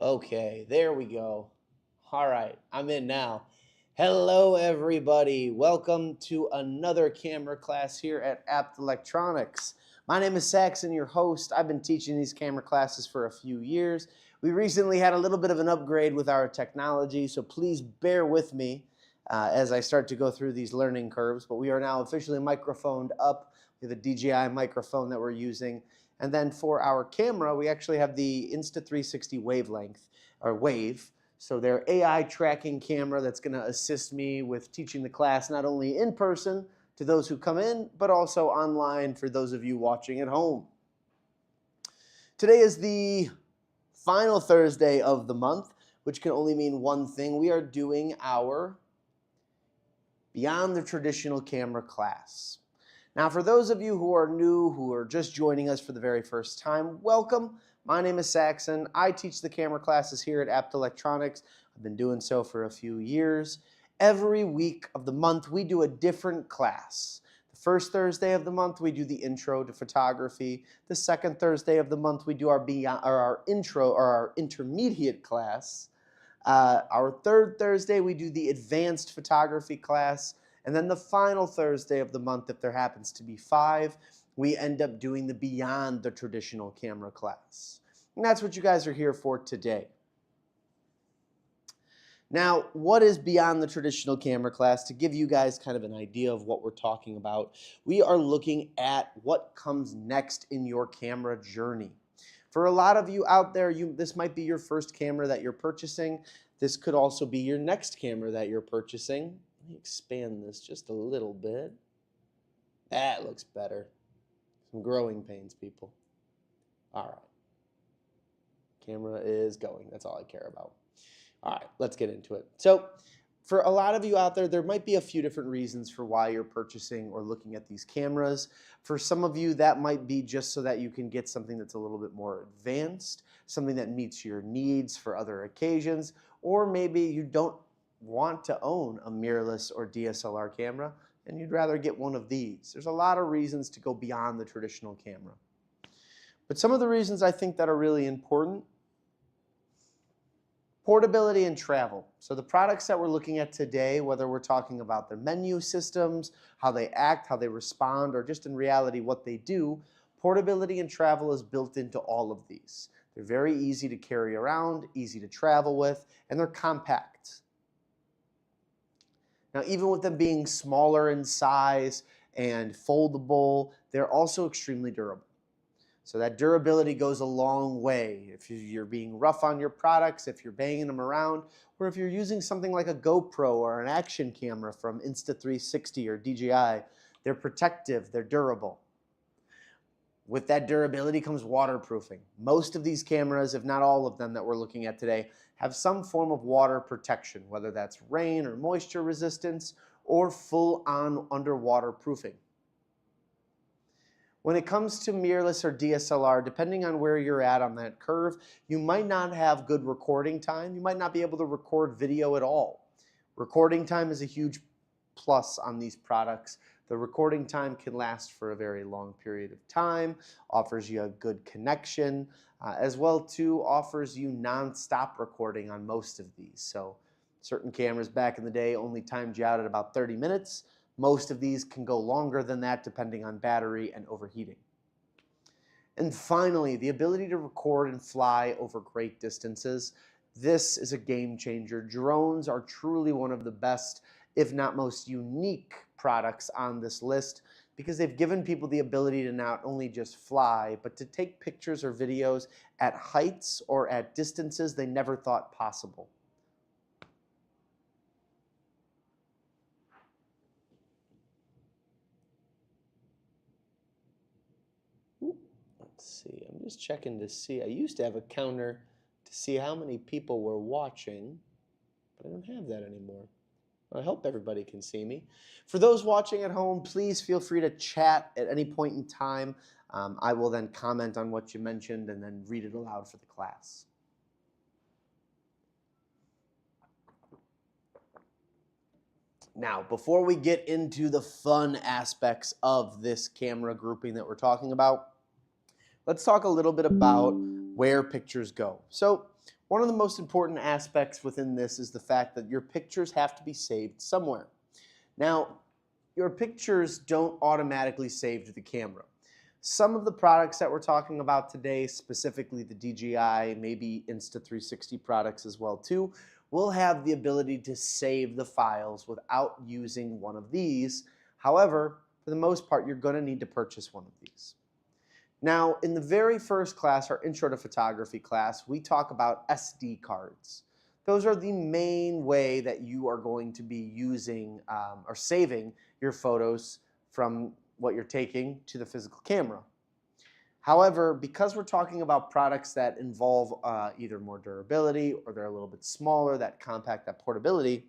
Okay, there we go. All right, I'm in now. Hello, everybody. Welcome to another camera class here at Apt Electronics. My name is Saxon, your host. I've been teaching these camera classes for a few years. We recently had a little bit of an upgrade with our technology, so please bear with me as I start to go through these learning curves. But we are now officially microphoned up with a DJI microphone that we're using. And then for our camera, we actually have the Insta360 wavelength or wave. So their AI tracking camera that's going to assist me with teaching the class not only in person to those who come in, but also online for those of you watching at home. Today is the final Thursday of the month, which can only mean one thing. We are doing our Beyond the Traditional Camera class. Now, for those of you who are new, who are just joining us for the very first time, welcome. My name is Saxon. I teach the camera classes here at Apt Electronics. I've been doing so for a few years. Every week of the month, we do a different class. The first Thursday of the month, we do the intro to photography. The second Thursday of the month, we do our intro or our intermediate class. Our third Thursday, we do the advanced photography class. And then the final Thursday of the month, if there happens to be 5, we end up doing the Beyond the Traditional Camera class. And that's what you guys are here for today. Now, what is Beyond the Traditional Camera class? To give you guys kind of an idea of what we're talking about, we are looking at what comes next in your camera journey. For a lot of you out there, this might be your first camera that you're purchasing. This could also be your next camera that you're purchasing. Let me expand this just a little bit. That looks better. Some growing pains, people. All right. Camera is going. That's all I care about. All right, let's get into it. So for a lot of you out there, there might be a few different reasons for why you're purchasing or looking at these cameras. For some of you, that might be just so that you can get something that's a little bit more advanced, something that meets your needs for other occasions, or maybe you don't want to own a mirrorless or DSLR camera and you'd rather get one of these. There's a lot of reasons to go beyond the traditional camera. But some of the reasons I think that are really important: portability and travel. So the products that we're looking at today, whether we're talking about their menu systems, how they act, how they respond, or just in reality what they do, portability and travel is built into all of these. They're very easy to carry around, easy to travel with, and they're compact. Now, even with them being smaller in size and foldable, they're also extremely durable. So that durability goes a long way. If you're being rough on your products, if you're banging them around, or if you're using something like a GoPro or an action camera from Insta360 or DJI, they're protective, they're durable. With that durability comes waterproofing. Most of these cameras, if not all of them that we're looking at today, have some form of water protection, whether that's rain or moisture resistance or full-on underwater proofing. When it comes to mirrorless or DSLR, depending on where you're at on that curve, you might not have good recording time. You might not be able to record video at all. Recording time is a huge plus on these products. The recording time can last for a very long period of time, offers you a good connection, as well too offers you non-stop recording on most of these. So certain cameras back in the day only timed you out at about 30 minutes. Most of these can go longer than that depending on battery and overheating. And finally, the ability to record and fly over great distances. This is a game changer. Drones are truly one of the best, if not most unique products on this list, because they've given people the ability to not only just fly, but to take pictures or videos at heights or at distances they never thought possible. Let's see, I'm just checking to see. I used to have a counter to see how many people were watching, but I don't have that anymore. I hope everybody can see me. For those watching at home, please feel free to chat at any point in time. I will then comment on what you mentioned and then read it aloud for the class. Now, before we get into the fun aspects of this camera grouping that we're talking about, let's talk a little bit about where pictures go. So One of the most important aspects within this is the fact that your pictures have to be saved somewhere. Now, your pictures don't automatically save to the camera. Some of the products that we're talking about today, specifically the DJI, maybe Insta360 products as well too, will have the ability to save the files without using one of these. However, for the most part, you're going to need to purchase one of these. Now, in the very first class, our Intro to Photography class, we talk about SD cards. Those are the main way that you are going to be using or saving your photos from what you're taking to the physical camera. However, because we're talking about products that involve either more durability or they're a little bit smaller, that compact, that portability,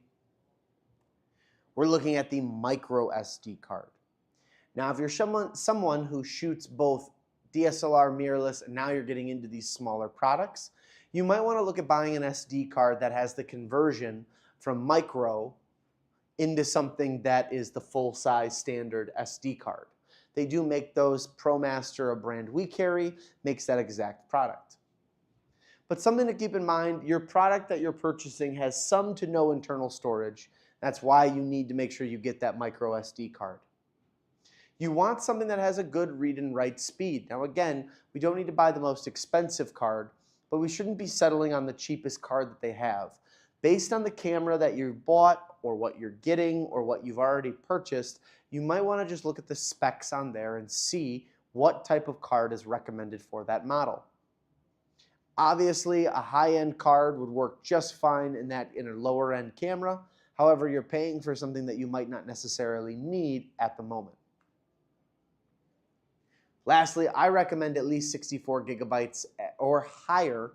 we're looking at the micro SD card. Now, if you're someone who shoots both DSLR, mirrorless, and now you're getting into these smaller products, you might want to look at buying an SD card that has the conversion from micro into something that is the full-size standard SD card. They do make those. ProMaster, a brand we carry, makes that exact product. But something to keep in mind, your product that you're purchasing has some to no internal storage. That's why you need to make sure you get that micro SD card. You want something that has a good read and write speed. Now again, we don't need to buy the most expensive card, but we shouldn't be settling on the cheapest card that they have. Based on the camera that you bought or what you're getting or what you've already purchased, you might want to just look at the specs on there and see what type of card is recommended for that model. Obviously, a high-end card would work just fine in a lower-end camera. However, you're paying for something that you might not necessarily need at the moment. Lastly, I recommend at least 64 gigabytes or higher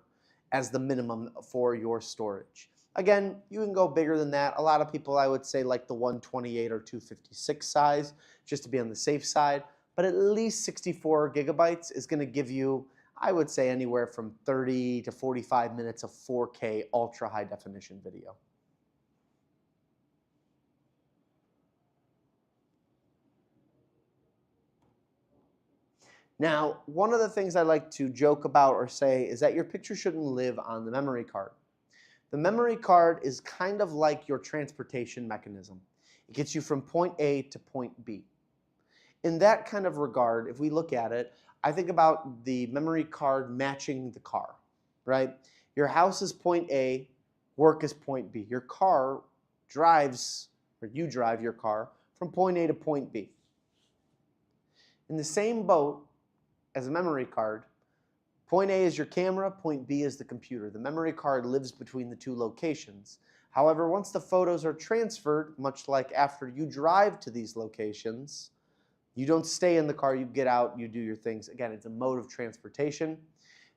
as the minimum for your storage. Again, you can go bigger than that. A lot of people, I would say, like the 128 or 256 size, just to be on the safe side. But at least 64 gigabytes is going to give you, I would say, anywhere from 30 to 45 minutes of 4K ultra high definition video. Now, one of the things I like to joke about or say is that your picture shouldn't live on the memory card. The memory card is kind of like your transportation mechanism. It gets you from point A to point B. In that kind of regard, if we look at it, I think about the memory card matching the car, right? Your house is point A, work is point B. Your car drives, or you drive your car from point A to point B. In the same boat as a memory card, point A is your camera, point B is the computer. The memory card lives between the two locations. However, once the photos are transferred, much like after you drive to these locations, you don't stay in the car, you get out, you do your things. Again, it's a mode of transportation.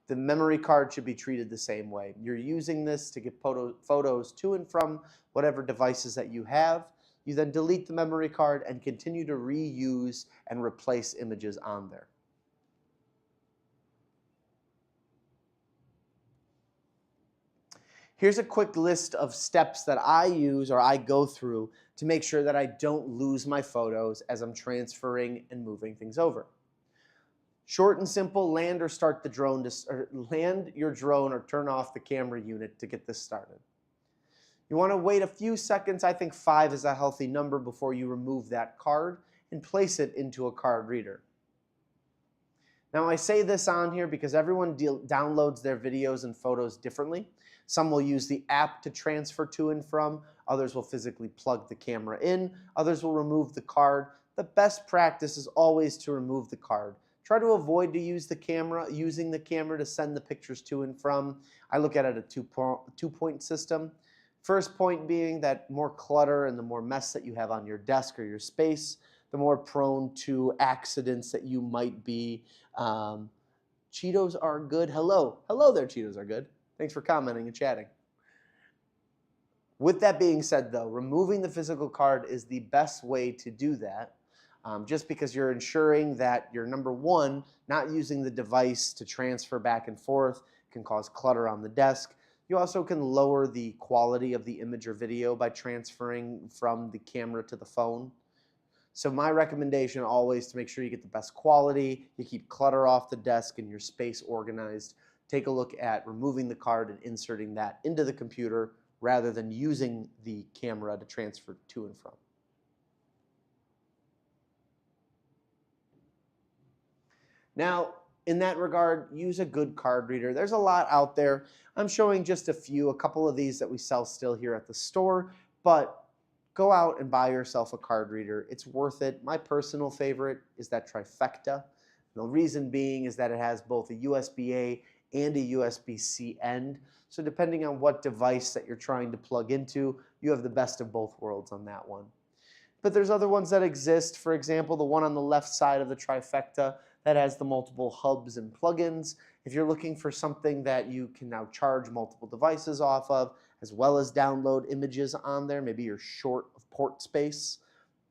The memory card should be treated the same way. You're using this to get photos to and from whatever devices that you have. You then delete the memory card and continue to reuse and replace images on there. Here's a quick list of steps that I use or I go through to make sure that I don't lose my photos as I'm transferring and moving things over. Short and simple, land or start the drone, land your drone or turn off the camera unit to get this started. You want to wait a few seconds, I think 5 is a healthy number, before you remove that card and place it into a card reader. Now I say this on here because everyone downloads their videos and photos differently. Some will use the app to transfer to and from. Others will physically plug the camera in. Others will remove the card. The best practice is always to remove the card. Try to avoid using the camera to send the pictures to and from. I look at it a two-point system. First point being that more clutter and the more mess that you have on your desk or your space, the more prone to accidents that you might be. Cheetos are good. Hello there, Cheetos are good. Thanks for commenting and chatting. With that being said, though, removing the physical card is the best way to do that, just because you're ensuring that you're, number one, not using the device to transfer back and forth, can cause clutter on the desk. You also can lower the quality of the image or video by transferring from the camera to the phone. So my recommendation always to make sure you get the best quality, you keep clutter off the desk and your space organized. take a look at removing the card and inserting that into the computer rather than using the camera to transfer to and from. Now, in that regard, use a good card reader. There's a lot out there. I'm showing just a couple of these that we sell still here at the store, but go out and buy yourself a card reader. It's worth it. My personal favorite is that Trifecta. The reason being is that it has both a USB-A and a USB-C end. So depending on what device that you're trying to plug into, you have the best of both worlds on that one. But there's other ones that exist. For example, the one on the left side of the Trifecta that has the multiple hubs and plugins. If you're looking for something that you can now charge multiple devices off of, as well as download images on there, maybe you're short of port space,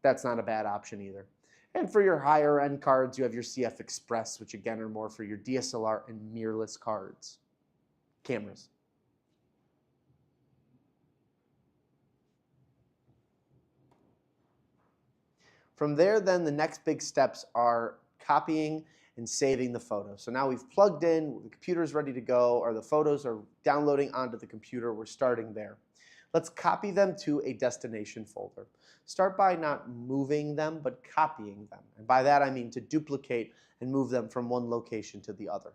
that's not a bad option either. And for your higher end cards, you have your CF Express, which again are more for your DSLR and mirrorless cameras. From there, then, the next big steps are copying and saving the photos. So now we've plugged in, the computer's ready to go, or the photos are downloading onto the computer, we're starting there. Let's copy them to a destination folder. Start by not moving them, but copying them. And by that I mean to duplicate and move them from one location to the other.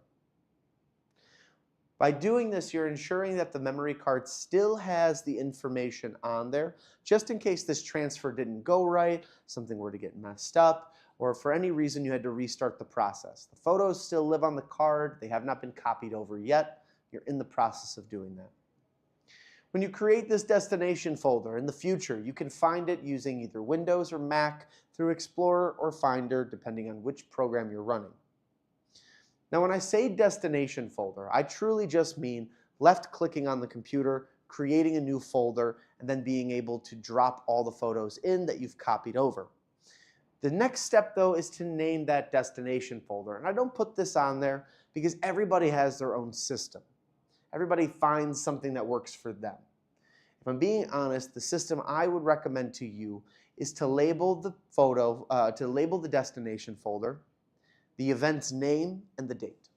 By doing this, you're ensuring that the memory card still has the information on there, just in case this transfer didn't go right, something were to get messed up, or for any reason you had to restart the process. The photos still live on the card, they have not been copied over yet, you're in the process of doing that. When you create this destination folder in the future, you can find it using either Windows or Mac through Explorer or Finder, depending on which program you're running. Now, when I say destination folder, I truly just mean left-clicking on the computer, creating a new folder, and then being able to drop all the photos in that you've copied over. The next step, though, is to name that destination folder. And I don't put this on there because everybody has their own system. Everybody finds something that works for them. If I'm being honest, the system I would recommend to you is to label the the destination folder, the event's name, and the date.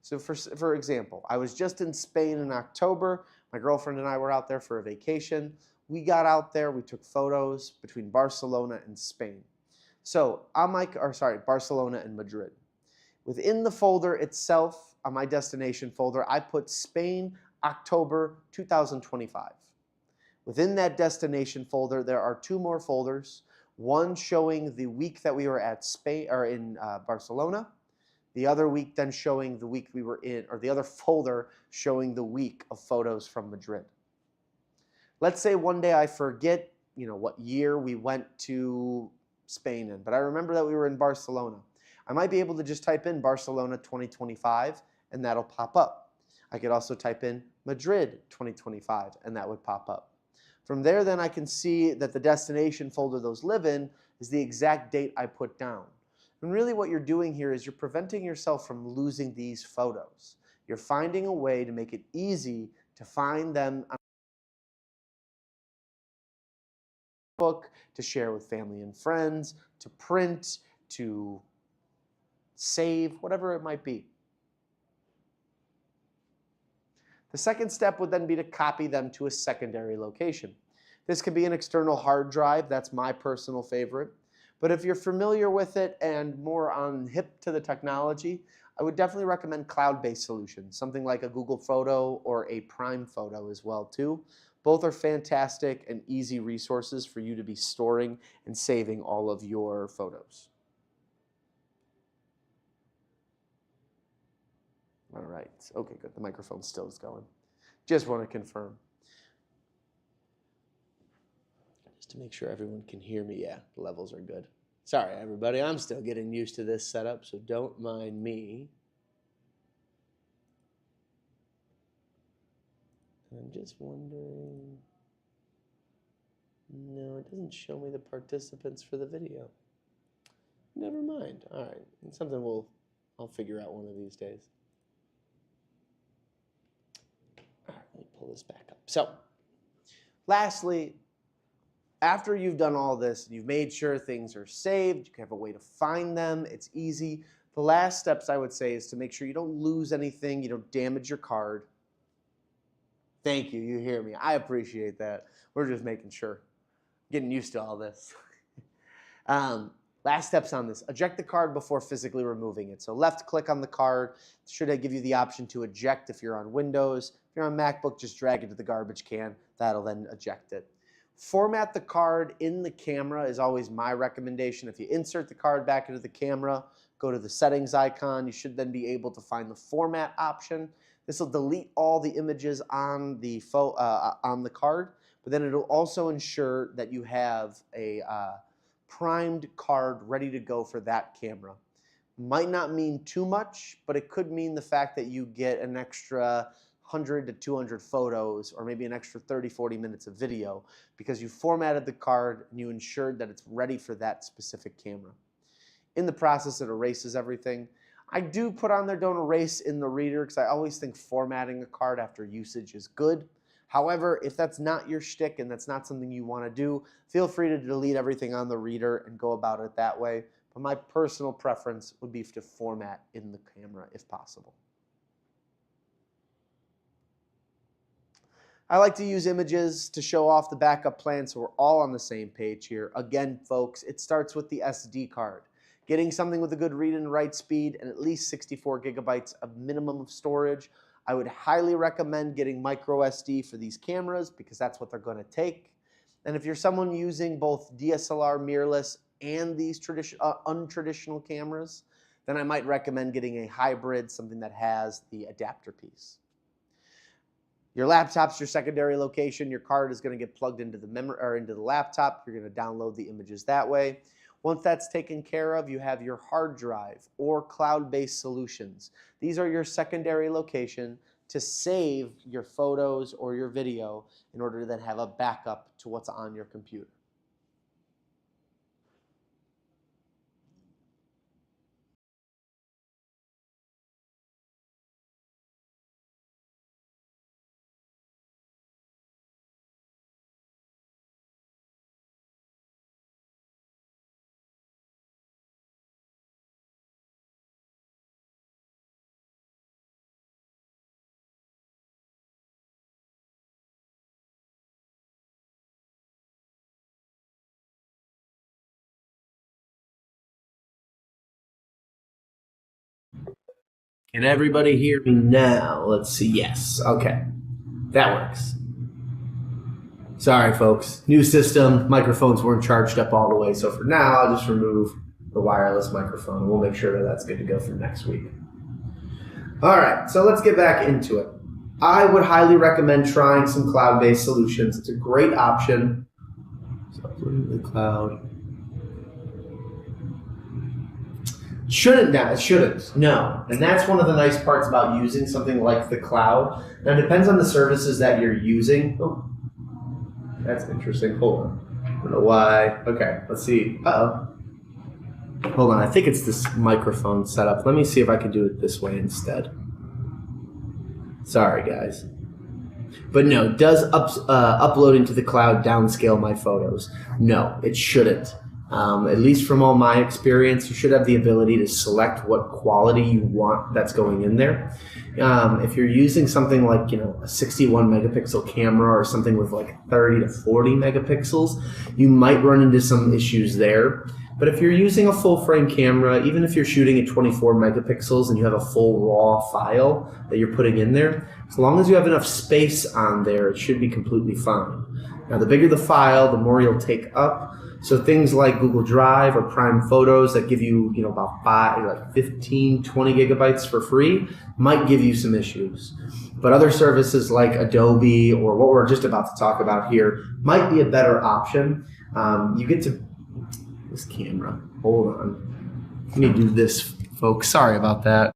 So for example, I was just in Spain in October. My girlfriend and I were out there for a vacation. We got out there, we took photos between Barcelona and Spain. So Barcelona and Madrid. Within the folder itself, on my destination folder, I put Spain, October 2025. Within that destination folder, there are two more folders. One showing the week that we were at in Barcelona. The other week then showing the week we were in, or the other folder showing the week of photos from Madrid. Let's say one day I forget, what year we went to Spain in, but I remember that we were in Barcelona. I might be able to just type in Barcelona 2025 and that'll pop up. I could also type in Madrid 2025 and that would pop up. From there, then I can see that the destination folder those live in is the exact date I put down. And really what you're doing here is you're preventing yourself from losing these photos. You're finding a way to make it easy to find them on a book, to share with family and friends, to print, to save, whatever it might be. The second step would then be to copy them to a secondary location. This could be an external hard drive. That's my personal favorite. But if you're familiar with it and more on hip to the technology, I would definitely recommend cloud-based solutions, something like a Google Photo or a Prime Photo as well too. Both are fantastic and easy resources for you to be storing and saving all of your photos. All right, okay, good. The microphone still is going. Just want to confirm. Just to make sure everyone can hear me. Yeah, the levels are good. Sorry, everybody. I'm still getting used to this setup, so don't mind me. I'm just wondering. No, it doesn't show me the participants for the video. Never mind. All right, it's something I'll figure out one of these days. All right, let me pull this back up. So, lastly, after you've done all this, you've made sure things are saved, you have a way to find them, it's easy, The last steps I would say is to make sure you don't lose anything, you don't damage your card. Thank you, you hear me. I appreciate that. We're just making sure. Getting used to all this. Last steps on this. Eject the card before physically removing it. So left click on the card. Should give you the option to eject if you're on Windows. If you're on MacBook, just drag it to the garbage can. That'll then eject it. Format the card in the camera is always my recommendation. If you insert the card back into the camera, go to the settings icon. You should then be able to find the format option. This will delete all the images on the card, but then it'll also ensure that you have a primed card ready to go for that camera. Might not mean too much, but it could mean the fact that you get an extra 100 to 200 photos or maybe an extra 30, 40 minutes of video because you formatted the card and you ensured that it's ready for that specific camera. In the process, it erases everything. I do put on there don't erase in the reader because I always think formatting a card after usage is good. However, if that's not your shtick and that's not something you want to do, feel free to delete everything on the reader and go about it that way. But my personal preference would be to format in the camera if possible. I like to use images to show off the backup plan so we're all on the same page here. Again, folks, it starts with the SD card. Getting something with a good read and write speed and at least 64 gigabytes of minimum of storage. I would highly recommend getting micro SD for these cameras because that's what they're going to take. And if you're someone using both DSLR mirrorless and these untraditional cameras, then I might recommend getting a hybrid, something that has the adapter piece. Your laptop's your secondary location. Your card is going to get plugged into the memory or into the laptop. You're going to download the images that way. Once that's taken care of, you have your hard drive or cloud-based solutions. These are your secondary location to save your photos or your video in order to then have a backup to what's on your computer. Can everybody hear me now? Let's see. Yes. Okay. That works. Sorry, folks. New system. Microphones weren't charged up all the way. So for now, I'll just remove the wireless microphone. We'll make sure that that's good to go for next week. All right. So let's get back into it. I would highly recommend trying some cloud-based solutions. It's a great option. So uploading to the cloud. Shouldn't that? It shouldn't. No. And that's one of the nice parts about using something like the cloud. Now, it depends on the services that you're using. Oh, that's interesting. Hold on. I don't know why. Okay, let's see. Uh-oh. Hold on. I think it's this microphone setup. Let me see if I can do it this way instead. Sorry, guys. But no, does uploading to the cloud downscale my photos? No, it shouldn't. At least from all my experience, you should have the ability to select what quality you want that's going in there. If you're using something like, a 61 megapixel camera or something with like 30 to 40 megapixels, you might run into some issues there. But if you're using a full frame camera, even if you're shooting at 24 megapixels and you have a full raw file that you're putting in there, as long as you have enough space on there, it should be completely fine. Now, the bigger the file, the more you'll take up. So things like Google Drive or Prime Photos that give you, about 15, 20 gigabytes for free might give you some issues. But other services like Adobe or what we're just about to talk about here might be a better option. You get to this camera. Hold on. Let me do this, folks. Sorry about that.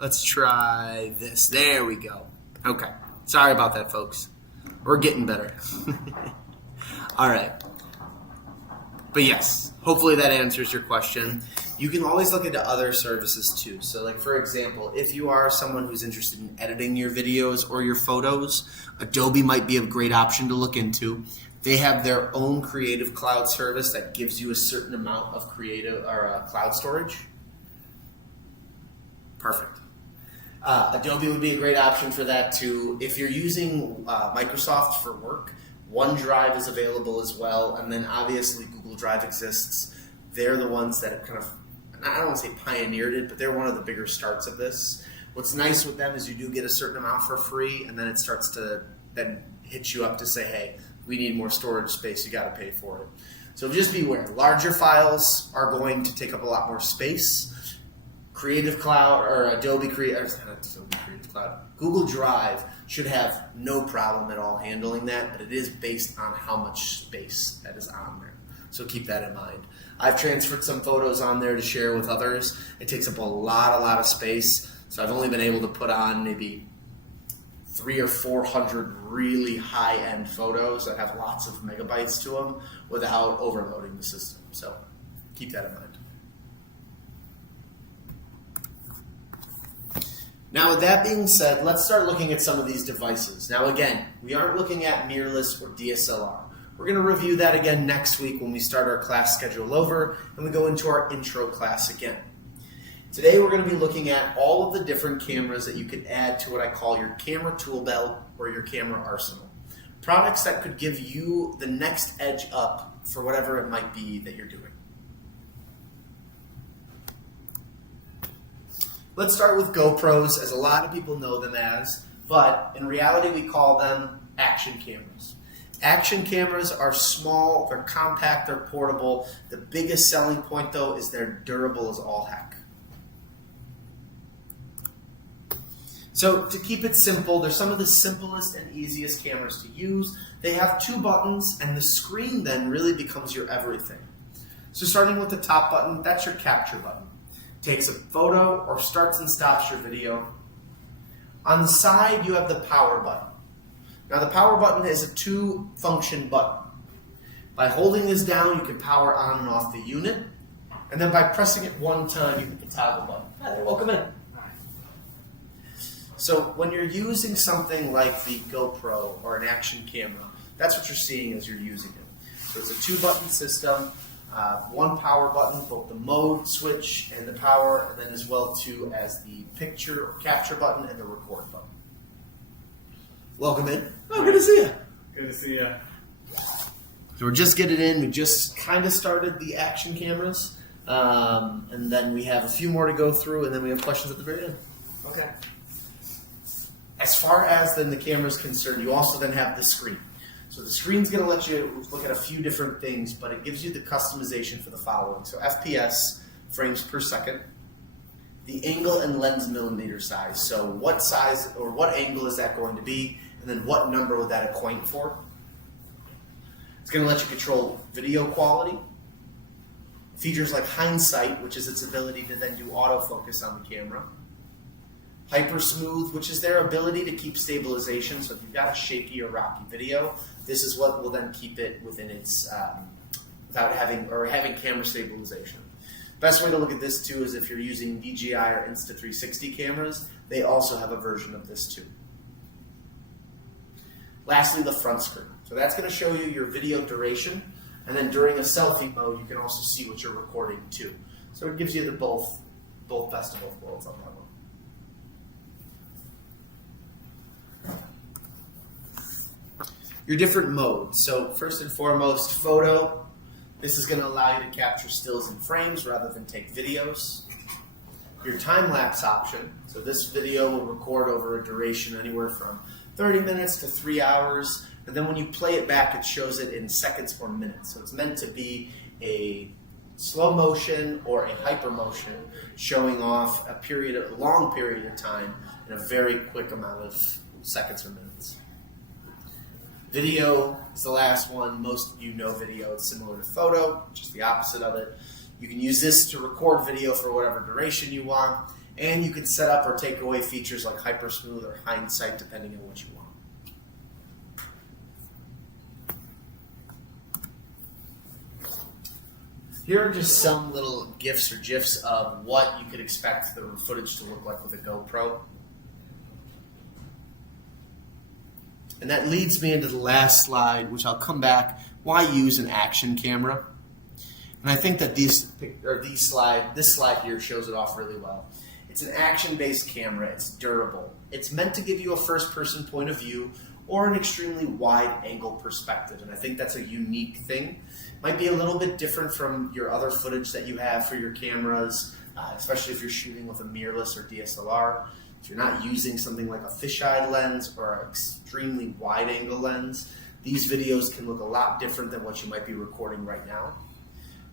Let's try this. There we go. Okay. Sorry about that, folks. We're getting better. All right. But yes, hopefully that answers your question. You can always look into other services too. So like, for example, if you are someone who's interested in editing your videos or your photos, Adobe might be a great option to look into. They have their own Creative Cloud service that gives you a certain amount of creative or cloud storage. Perfect. Adobe would be a great option for that too. If you're using Microsoft for work, OneDrive is available as well, and then obviously Google Drive exists. They're the ones that have kind of, I don't want to say pioneered it, but they're one of the bigger starts of this. What's nice with them is you do get a certain amount for free, and then it starts to then hit you up to say, hey, we need more storage space, you got to pay for it. So just be aware, larger files are going to take up a lot more space. Creative Cloud or Adobe Creative Cloud, Google Drive should have no problem at all handling that, but it is based on how much space that is on there. So keep that in mind. I've transferred some photos on there to share with others. It takes up a lot of space. So I've only been able to put on maybe 300 or 400 really high-end photos that have lots of megabytes to them without overloading the system. So keep that in mind. Now, with that being said, let's start looking at some of these devices. Now, again, we aren't looking at mirrorless or DSLR. We're going to review that again next week when we start our class schedule over and we go into our intro class again. Today, we're going to be looking at all of the different cameras that you could add to what I call your camera tool belt or your camera arsenal. Products that could give you the next edge up for whatever it might be that you're doing. Let's start with GoPros, as a lot of people know them as, but in reality we call them action cameras. Action cameras are small, they're compact, they're portable. The biggest selling point though is they're durable as all heck. So to keep it simple, they're some of the simplest and easiest cameras to use. They have 2 buttons and the screen then really becomes your everything. So starting with the top button, that's your capture button. Takes a photo or starts and stops your video. On the side, you have the power button. Now the power button is a 2-function button. By holding this down, you can power on and off the unit. And then by pressing it one time, you hit the toggle button. Hi there, welcome in. So when you're using something like the GoPro or an action camera, that's what you're seeing as you're using it. So it's a 2-button system. 1 power button, both the mode switch and the power, and then as well too as the picture or capture button and the record button. Welcome in. Oh, good to see you. Good to see you. So we're just getting in. We just kind of started the action cameras, and then we have a few more to go through, and then we have questions at the very end. Okay. As far as then the camera is concerned, you also then have the screen. So the screen's going to let you look at a few different things, but it gives you the customization for the following. So FPS, frames per second, the angle and lens millimeter size. So what size or what angle is that going to be, and then what number would that equate for? It's going to let you control video quality. Features like hindsight, which is its ability to then do autofocus on the camera. Hyper smooth, which is their ability to keep stabilization. So if you've got a shaky or rocky video, this is what will then keep it within its, without having camera stabilization. Best way to look at this too is if you're using DJI or Insta360 cameras, they also have a version of this too. Lastly, the front screen. So that's going to show you your video duration, and then during a selfie mode, you can also see what you're recording too. So it gives you the both best of both worlds on that one. Your different modes. So first and foremost, photo. This is going to allow you to capture stills and frames rather than take videos. Your time-lapse option. So this video will record over a duration anywhere from 30 minutes to 3 hours. And then when you play it back, it shows it in seconds or minutes. So it's meant to be a slow motion or a hyper motion showing off a long period of time in a very quick amount of seconds or minutes. Video is the last one. Most of you know video. It's similar to photo, just the opposite of it. You can use this to record video for whatever duration you want, And you can set up or take away features like hypersmooth or hindsight depending on what you want. Here are just some little GIFs or GIFs of what you could expect the footage to look like with a GoPro. And that leads me into the last slide, which I'll come back. Why use an action camera? And I think that this slide here shows it off really well. It's an action-based camera. It's durable. It's meant to give you a first-person point of view or an extremely wide-angle perspective. And I think that's a unique thing. Might be a little bit different from your other footage that you have for your cameras, especially if you're shooting with a mirrorless or DSLR. If you're not using something like a fisheye lens or an extremely wide-angle lens, these videos can look a lot different than what you might be recording right now.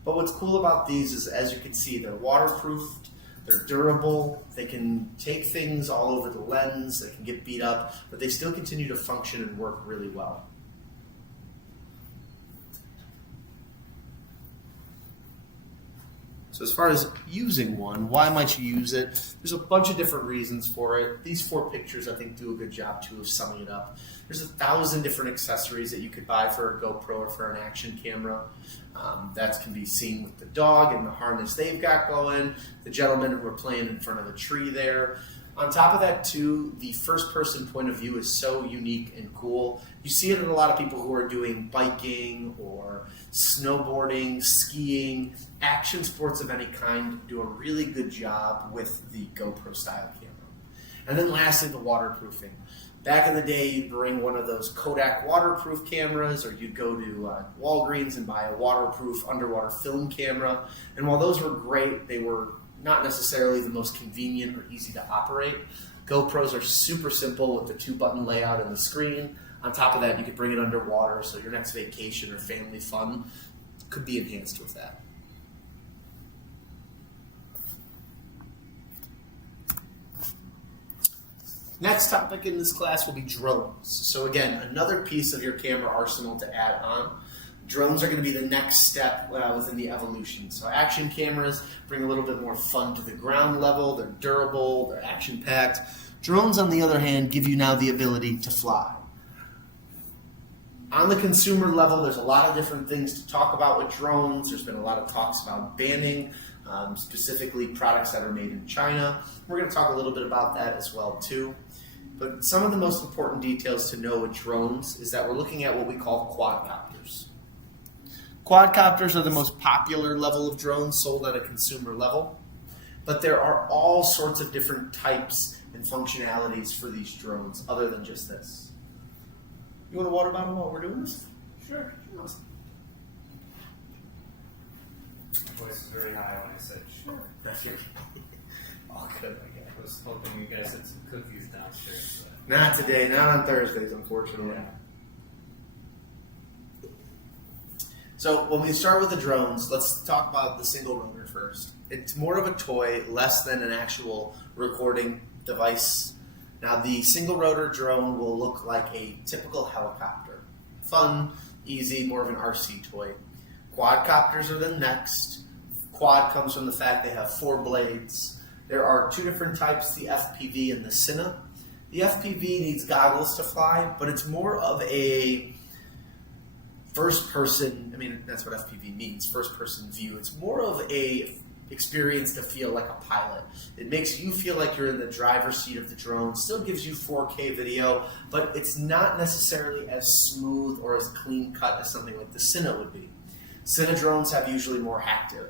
But what's cool about these is, as you can see, they're waterproofed, they're durable, they can take things all over the lens, they can get beat up, but they still continue to function and work really well. So as far as using one, why might you use it? There's a bunch of different reasons for it. These 4 pictures, I think, do a good job, too, of summing it up. There's 1,000 different accessories that you could buy for a GoPro or for an action camera. That can be seen with the dog and the harness they've got going, the gentleman who are playing in front of the tree there. On top of that, too, the first-person point of view is so unique and cool. You see it in a lot of people who are doing biking or snowboarding, skiing, action sports of any kind do a really good job with the GoPro style camera. And then lastly, the waterproofing. Back in the day, you'd bring one of those Kodak waterproof cameras, or you'd go to Walgreens and buy a waterproof underwater film camera. And while those were great, they were not necessarily the most convenient or easy to operate. GoPros are super simple with the 2-button layout and the screen. On top of that, you could bring it underwater, so your next vacation or family fun could be enhanced with that. Next topic in this class will be drones. So again, another piece of your camera arsenal to add on. Drones are going to be the next step within the evolution. So action cameras bring a little bit more fun to the ground level. They're durable, they're action-packed. Drones, on the other hand, give you now the ability to fly. On the consumer level, there's a lot of different things to talk about with drones. There's been a lot of talks about banning, specifically products that are made in China. We're going to talk a little bit about that as well, too. But some of the most important details to know with drones is that we're looking at what we call quadcopters. Quadcopters are the most popular level of drones sold at a consumer level, but there are all sorts of different types and functionalities for these drones other than just this. You want a water bottle while we're doing this? Sure. Awesome. My voice is very high when I said sure. All good, I guess. I was hoping you guys had some cookies downstairs. Not today, not on Thursdays, unfortunately. Yeah. So when we start with the drones, let's talk about the single rotor first. It's more of a toy, less than an actual recording device. Now the single rotor drone will look like a typical helicopter. Fun, easy, more of an RC toy. Quadcopters are the next. Quad comes from the fact they have 4 blades. There are 2 different types, the FPV and the Cinna. The FPV needs goggles to fly, but it's more of a first person, that's what FPV means, first person view. It's more of a experience to feel like a pilot. It makes you feel like you're in the driver's seat of the drone, still gives you 4K video, but it's not necessarily as smooth or as clean cut as something like the Cinna would be. Cinna drones have usually more active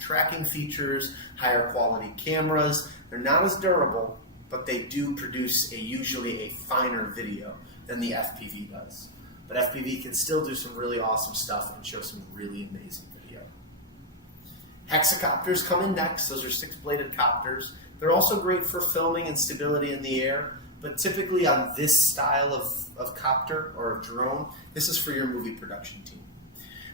tracking features, higher quality cameras. They're not as durable, but they do produce usually a finer video than the FPV does. But FPV can still do some really awesome stuff and show some really amazing video. Hexacopters come in next. Those are 6-bladed copters. They're also great for filming and stability in the air, but typically on this style of copter or drone, this is for your movie production team.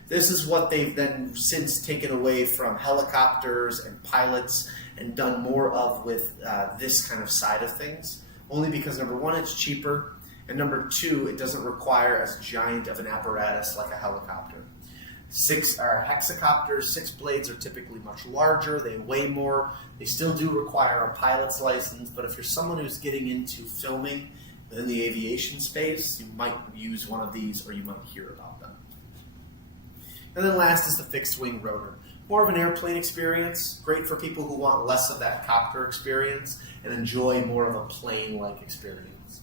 This is what they've then since taken away from helicopters and pilots and done more of with this kind of side of things, only because number 1, it's cheaper, and number 2, it doesn't require as giant of an apparatus like a helicopter. Hexacopters, 6 blades are typically much larger, they weigh more, they still do require a pilot's license, but if you're someone who's getting into filming within the aviation space, you might use one of these or you might hear about them. And then last is the fixed wing rotor. More of an airplane experience, great for people who want less of that copter experience and enjoy more of a plane-like experience.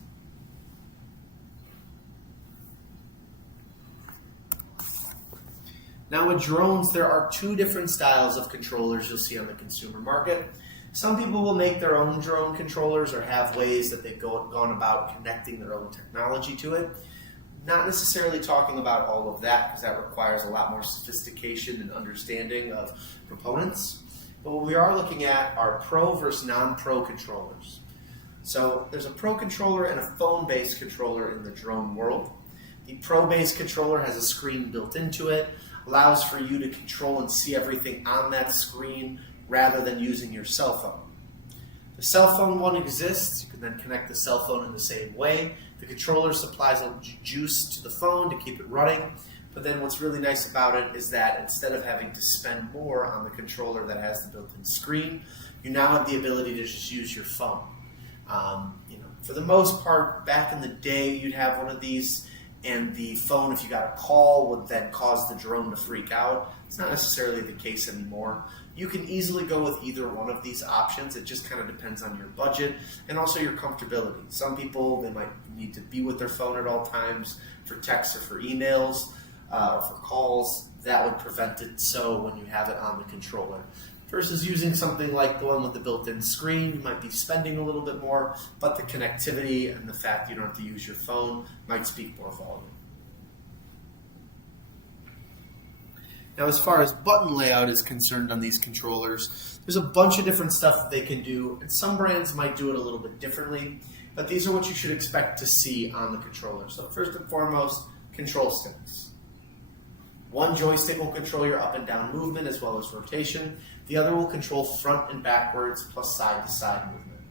Now with drones, there are 2 different styles of controllers you'll see on the consumer market. Some people will make their own drone controllers or have ways that they've gone about connecting their own technology to it. Not necessarily talking about all of that because that requires a lot more sophistication and understanding of components. But what we are looking at are pro versus non-pro controllers. So there's a pro controller and a phone-based controller in the drone world. The pro-based controller has a screen built into it, allows for you to control and see everything on that screen rather than using your cell phone. The cell phone one exists. You can then connect the cell phone in the same way. The controller supplies a juice to the phone to keep it running. But then what's really nice about it is that instead of having to spend more on the controller that has the built-in screen, you now have the ability to just use your phone. For the most part, back in the day, you'd have one of these and the phone, if you got a call, would then cause the drone to freak out. It's not necessarily the case anymore. You can easily go with either one of these options. It just kind of depends on your budget and also your comfortability. Some people, they might need to be with their phone at all times for texts or for emails or for calls. That would prevent it so when you have it on the controller. Versus using something like the one with the built-in screen, you might be spending a little bit more, but the connectivity and the fact you don't have to use your phone might speak more volume. Now, as far as button layout is concerned on these controllers, there's a bunch of different stuff that they can do, and some brands might do it a little bit differently, but these are what you should expect to see on the controller. So first and foremost, control sticks. One joystick will control your up and down movement as well as rotation. The other will control front and backwards plus side to side movement.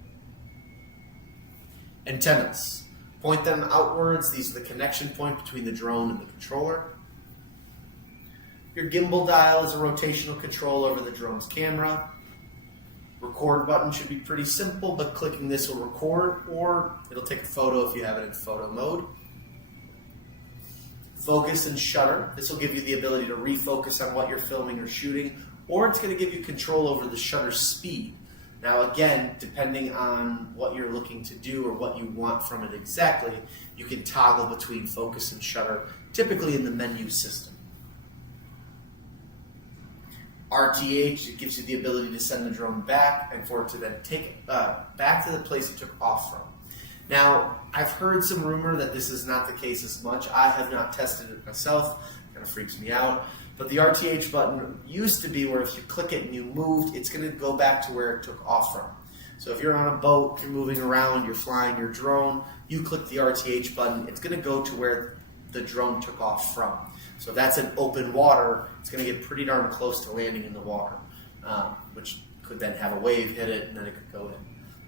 Antennas. Point them outwards. These are the connection point between the drone and the controller. Your gimbal dial is a rotational control over the drone's camera. Record button should be pretty simple, but clicking this will record or it'll take a photo if you have it in photo mode. Focus and shutter. This will give you the ability to refocus on what you're filming or shooting, or it's going to give you control over the shutter speed. Now again, depending on what you're looking to do or what you want from it exactly, you can toggle between focus and shutter, typically in the menu system. RTH, it gives you the ability to send the drone back and for it to then take it back to the place it took off from. Now, I've heard some rumor that this is not the case as much. I have not tested it myself. It kind of freaks me out. But the RTH button used to be where if you click it and you moved, it's going to go back to where it took off from. So if you're on a boat, you're moving around, you're flying your drone, you click the RTH button, it's going to go to where the drone took off from. So if that's in open water, it's going to get pretty darn close to landing in the water, which could then have a wave hit it and then it could go in.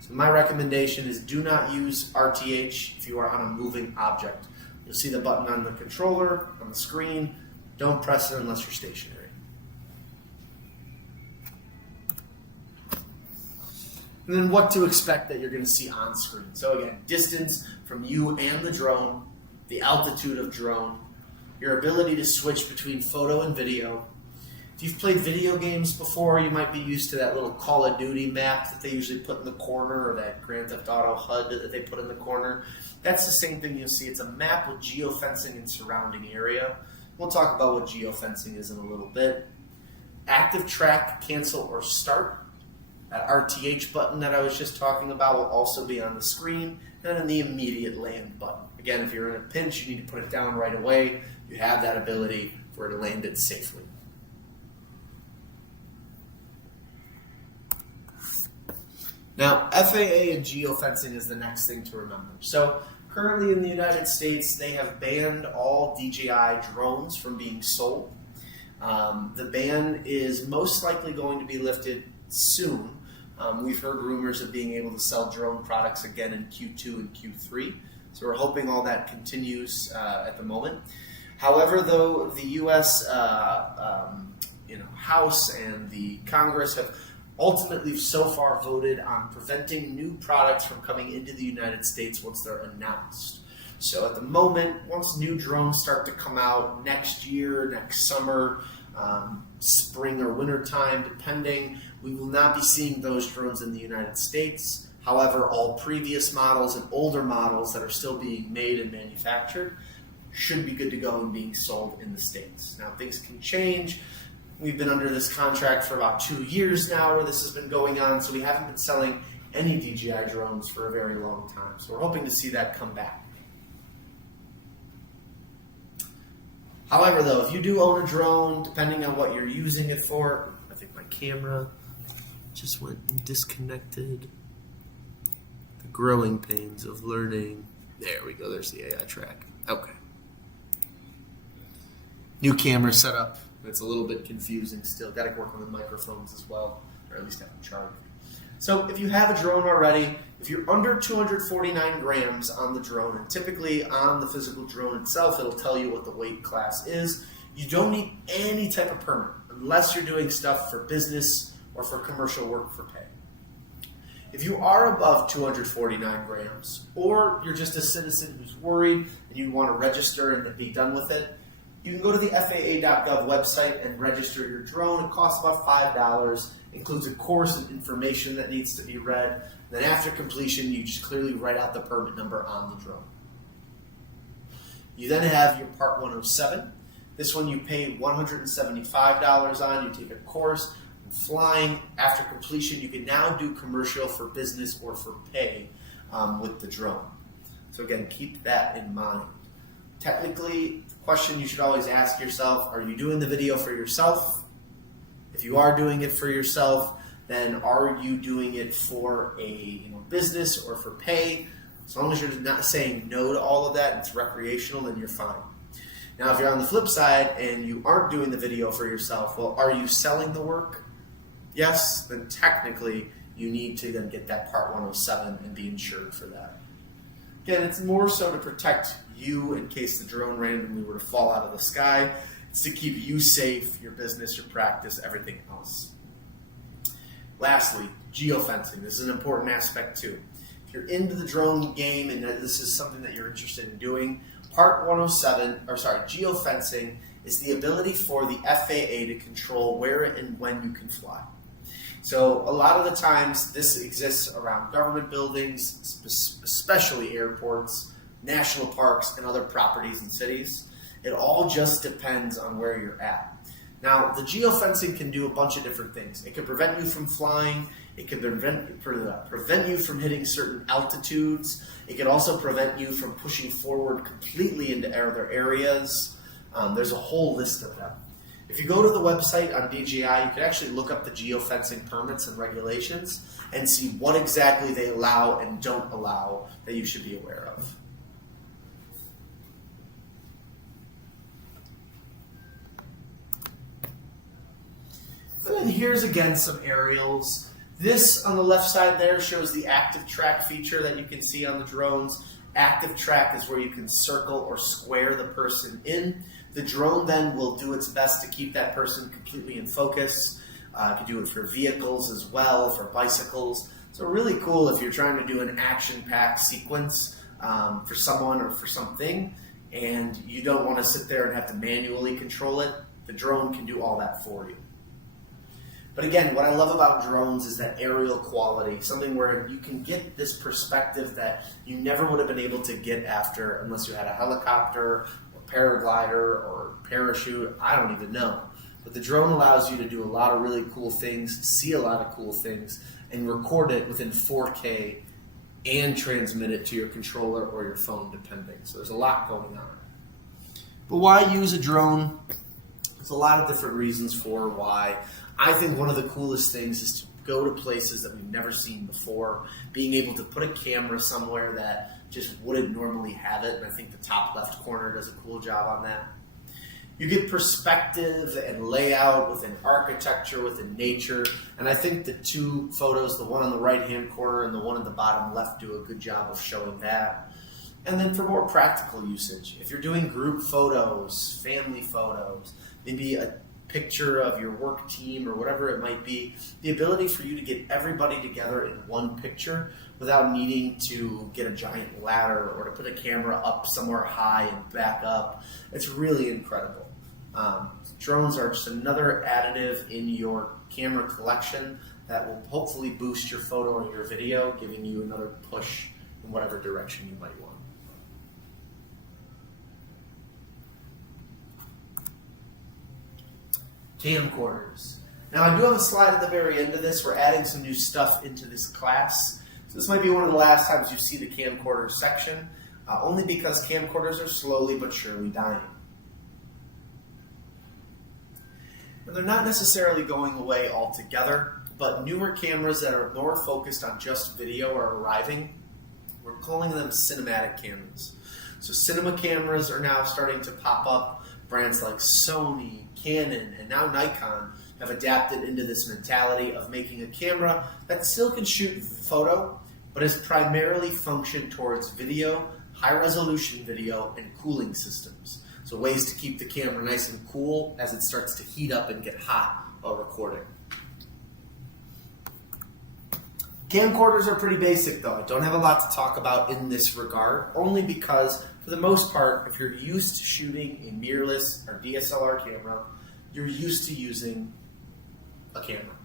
So my recommendation is do not use RTH if you are on a moving object. You'll see the button on the controller, on the screen. Don't press it unless you're stationary. And then what to expect that you're going to see on screen. So again, distance from you and the drone, the altitude of drone, your ability to switch between photo and video. If you've played video games before, you might be used to that little Call of Duty map that they usually put in the corner, or that Grand Theft Auto HUD that they put in the corner. That's the same thing you'll see. It's a map with geofencing and surrounding area. We'll talk about what geofencing is in a little bit. Active track, cancel, or start. That RTH button that I was just talking about will also be on the screen, and then the immediate land button. Again, if you're in a pinch, you need to put it down right away. You have that ability for it to land it safely. Now, FAA and geofencing is the next thing to remember. So currently in the United States, they have banned all DJI drones from being sold. The ban is most likely going to be lifted soon. We've heard rumors of being able to sell drone products again in Q2 and Q3. So we're hoping all that continues at the moment. However, though, the U.S. House and the Congress have ultimately so far voted on preventing new products from coming into the United States once they're announced. So at the moment, once new drones start to come out next year, next summer, spring or winter time, depending, we will not be seeing those drones in the United States. However, all previous models and older models that are still being made and manufactured should be good to go and being sold in the States. Now, things can change. We've been under this contract for about 2 years now where this has been going on, so we haven't been selling any DJI drones for a very long time. So we're hoping to see that come back. However, though, if you do own a drone, depending on what you're using it for, I think my camera just went and disconnected. The growing pains of learning. There we go, there's the AI track. Okay. New camera setup. It's a little bit confusing still. Got to work on the microphones as well, or at least have them charged. So if you have a drone already, if you're under 249 grams on the drone, and typically on the physical drone itself, it'll tell you what the weight class is, you don't need any type of permit unless you're doing stuff for business or for commercial work for pay. If you are above 249 grams, or you're just a citizen who's worried and you want to register and be done with it, you can go to the FAA.gov website and register your drone. It costs about $5, includes a course and information that needs to be read. Then after completion, you just clearly write out the permit number on the drone. You then have your Part 107. This one you pay $175 on. You take a course. And flying, after completion, you can now do commercial for business or for pay with the drone. So again, keep that in mind. Technically, the question you should always ask yourself, are you doing the video for yourself? If you are doing it for yourself, then are you doing it for a business or for pay? As long as you're not saying no to all of that and it's recreational, then you're fine. Now, if you're on the flip side and you aren't doing the video for yourself, well, are you selling the work? Yes, then technically you need to then get that Part 107 and be insured for that. Again, it's more so to protect you in case the drone randomly were to fall out of the sky. It's to keep you safe, your business, your practice, everything else. Lastly, geofencing. This is an important aspect too. If you're into the drone game and this is something that you're interested in doing, geofencing is the ability for the FAA to control where and when you can fly. So a lot of the times this exists around government buildings, especially airports, national parks, and other properties and cities. It all just depends on where you're at. Now, the geofencing can do a bunch of different things. It can prevent you from flying. It can prevent you from hitting certain altitudes. It can also prevent you from pushing forward completely into other areas. There's a whole list of them. If you go to the website on DJI, you can actually look up the geofencing permits and regulations and see what exactly they allow and don't allow that you should be aware of. And here's again some aerials. This on the left side there shows the active track feature that you can see on the drones. Active track is where you can circle or square the person in. The drone then will do its best to keep that person completely in focus. You can do it for vehicles as well, for bicycles. So really cool if you're trying to do an action-packed sequence for someone or for something, and you don't want to sit there and have to manually control it. The drone can do all that for you. But again, what I love about drones is that aerial quality, something where you can get this perspective that you never would have been able to get after unless you had a helicopter or paraglider or parachute. I don't even know. But the drone allows you to do a lot of really cool things, see a lot of cool things, and record it within 4K and transmit it to your controller or your phone, depending. So there's a lot going on. But why use a drone? There's a lot of different reasons for why. I think one of the coolest things is to go to places that we've never seen before, being able to put a camera somewhere that just wouldn't normally have it, and I think the top left corner does a cool job on that. You get perspective and layout within architecture, within nature, and I think the two photos, the one on the right-hand corner and the one in the bottom left, do a good job of showing that. And then for more practical usage, if you're doing group photos, family photos, maybe a picture of your work team or whatever it might be, the ability for you to get everybody together in one picture without needing to get a giant ladder or to put a camera up somewhere high and back up, it's really incredible. Drones are just another additive in your camera collection that will hopefully boost your photo or your video, giving you another push in whatever direction you might want. Camcorders. Now I do have a slide at the very end of this. We're adding some new stuff into this class. So this might be one of the last times you see the camcorder section, only because camcorders are slowly but surely dying. And they're not necessarily going away altogether, but newer cameras that are more focused on just video are arriving. We're calling them cinematic cameras. So cinema cameras are now starting to pop up. Brands like Sony, Canon, and now Nikon have adapted into this mentality of making a camera that still can shoot photo, but is primarily functioned towards video, high-resolution video, and cooling systems. So ways to keep the camera nice and cool as it starts to heat up and get hot while recording. Camcorders are pretty basic though. I don't have a lot to talk about in this regard, only because for the most part, if you're used to shooting a mirrorless or DSLR camera, you're used to using a camera.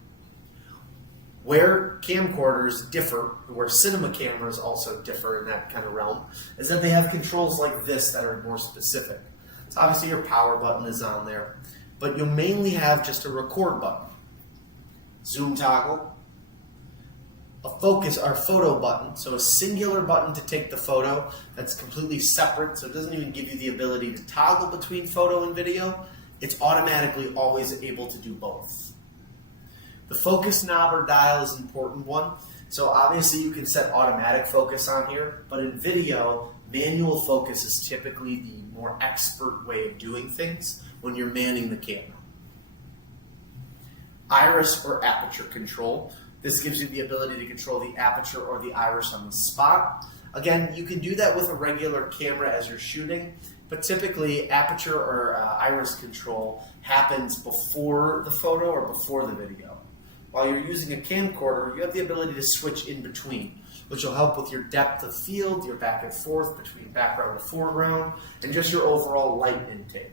Where camcorders differ, where cinema cameras also differ in that kind of realm, is that they have controls like this that are more specific. So obviously your power button is on there, but you'll mainly have just a record button, zoom toggle, a focus or photo button, so a singular button to take the photo that's completely separate, so it doesn't even give you the ability to toggle between photo and video. It's automatically always able to do both. The focus knob or dial is an important one. So obviously you can set automatic focus on here, but in video, manual focus is typically the more expert way of doing things when you're manning the camera. Iris or aperture control. This gives you the ability to control the aperture or the iris on the spot. Again, you can do that with a regular camera as you're shooting, but typically aperture or iris control happens before the photo or before the video. While you're using a camcorder, you have the ability to switch in between, which will help with your depth of field, your back and forth between background and foreground, and just your overall light intake.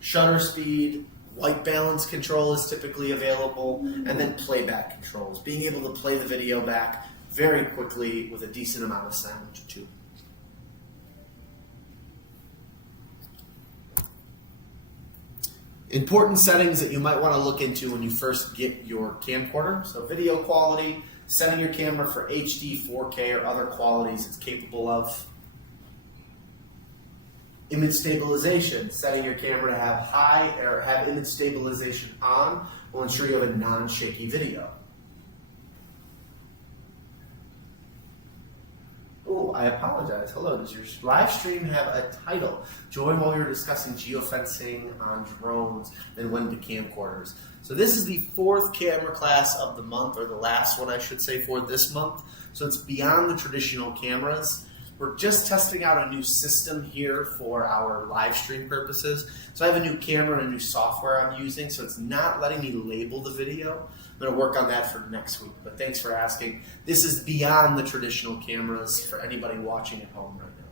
Shutter speed, white balance control is typically available, and then playback controls, being able to play the video back very quickly with a decent amount of sound too. Important settings that you might want to look into when you first get your camcorder. So video quality, setting your camera for HD, 4K, or other qualities it's capable of. Image stabilization, setting your camera to have high or have image stabilization on will ensure you have a non-shaky video. Oh, I apologize. Hello, does your live stream have a title? Join while you're discussing geofencing on drones and when to camcorders. So this is the 4th camera class of the month, or the last one I should say for this month. So it's beyond the traditional cameras. We're just testing out a new system here for our live stream purposes. So I have a new camera and a new software I'm using, so it's not letting me label the video. I'm going to work on that for next week, but thanks for asking. This is beyond the traditional cameras for anybody watching at home right now.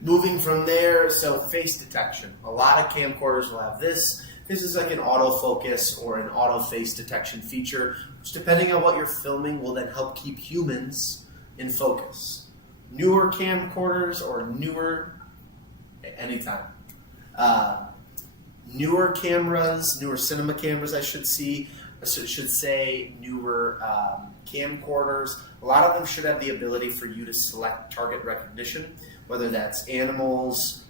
Moving from there, so face detection. A lot of camcorders will have this. This is like an autofocus or an auto face detection feature, which depending on what you're filming will then help keep humans in focus. Newer camcorders or newer, anytime. Newer cameras, newer cinema cameras I should say, newer camcorders, a lot of them should have the ability for you to select target recognition, whether that's animals,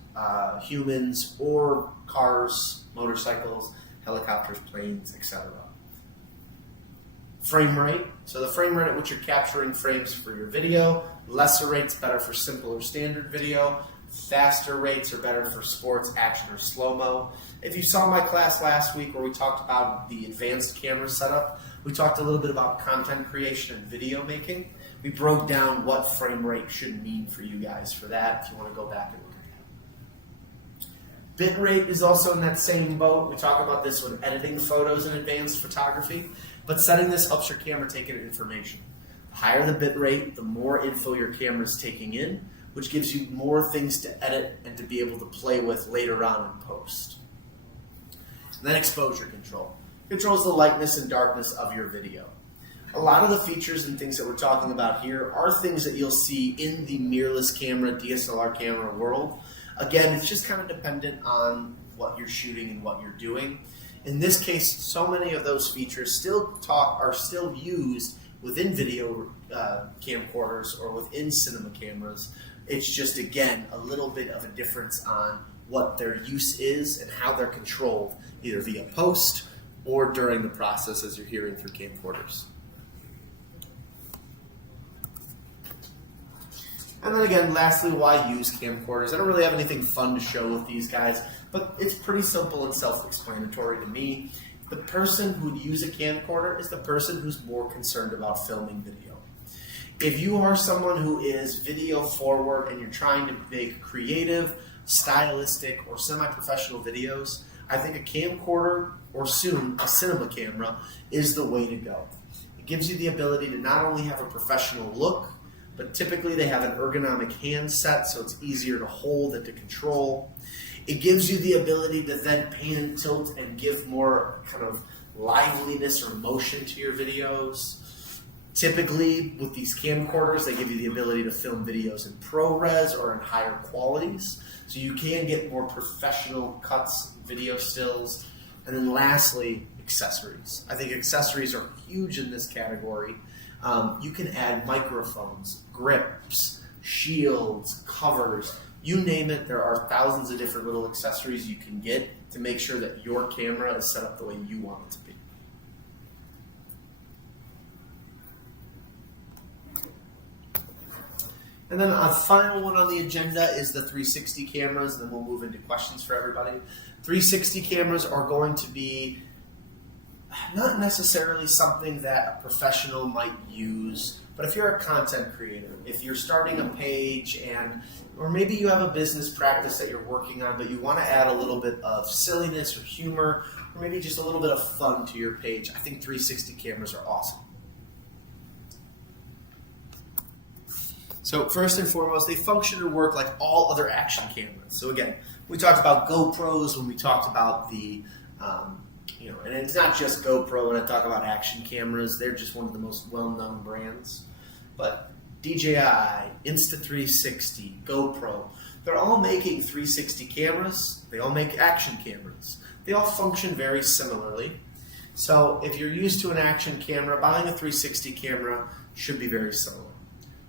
humans, or cars, motorcycles, helicopters, planes, etc. Frame rate. So the frame rate at which you're capturing frames for your video. Lesser rates better for simple or standard video. Faster rates are better for sports, action, or slow-mo. If you saw my class last week where we talked about the advanced camera setup, we talked a little bit about content creation and video making. We broke down what frame rate should mean for you guys for that, if you want to go back and look at that. Bit rate is also in that same boat. We talk about this when editing photos in advanced photography, but setting this helps your camera take in information. The higher the bit rate, the more info your camera is taking in, which gives you more things to edit and to be able to play with later on in post. And then exposure control. Controls the lightness and darkness of your video. A lot of the features and things that we're talking about here are things that you'll see in the mirrorless camera, DSLR camera world. Again, it's just kind of dependent on what you're shooting and what you're doing. In this case, so many of those features are still used within video camcorders or within cinema cameras. It's just, again, a little bit of a difference on what their use is and how they're controlled, either via post or during the process as you're hearing through camcorders. And then again, lastly, why use camcorders? I don't really have anything fun to show with these guys, but it's pretty simple and self-explanatory to me. The person who'd use a camcorder is the person who's more concerned about filming video. If you are someone who is video forward and you're trying to make creative, stylistic, or semi-professional videos, I think a camcorder, or soon a cinema camera, is the way to go. It gives you the ability to not only have a professional look, but typically they have an ergonomic handset, so it's easier to hold and to control. It gives you the ability to then pan and tilt and give more kind of liveliness or motion to your videos. Typically, with these camcorders, they give you the ability to film videos in ProRes or in higher qualities, so you can get more professional cuts, video stills. And then lastly, accessories. I think accessories are huge in this category. You can add microphones, grips, shields, covers, you name it. There are thousands of different little accessories you can get to make sure that your camera is set up the way you want it to be. And then a final one on the agenda is the 360 cameras, and then we'll move into questions for everybody. 360 cameras are going to be not necessarily something that a professional might use, but if you're a content creator, if you're starting a page or maybe you have a business practice that you're working on, but you want to add a little bit of silliness or humor, or maybe just a little bit of fun to your page, I think 360 cameras are awesome. So first and foremost, they function and work like all other action cameras. So again, we talked about GoPros when we talked about the and it's not just GoPro when I talk about action cameras. They're just one of the most well-known brands. But DJI, Insta360, GoPro, they're all making 360 cameras. They all make action cameras. They all function very similarly. So if you're used to an action camera, buying a 360 camera should be very similar.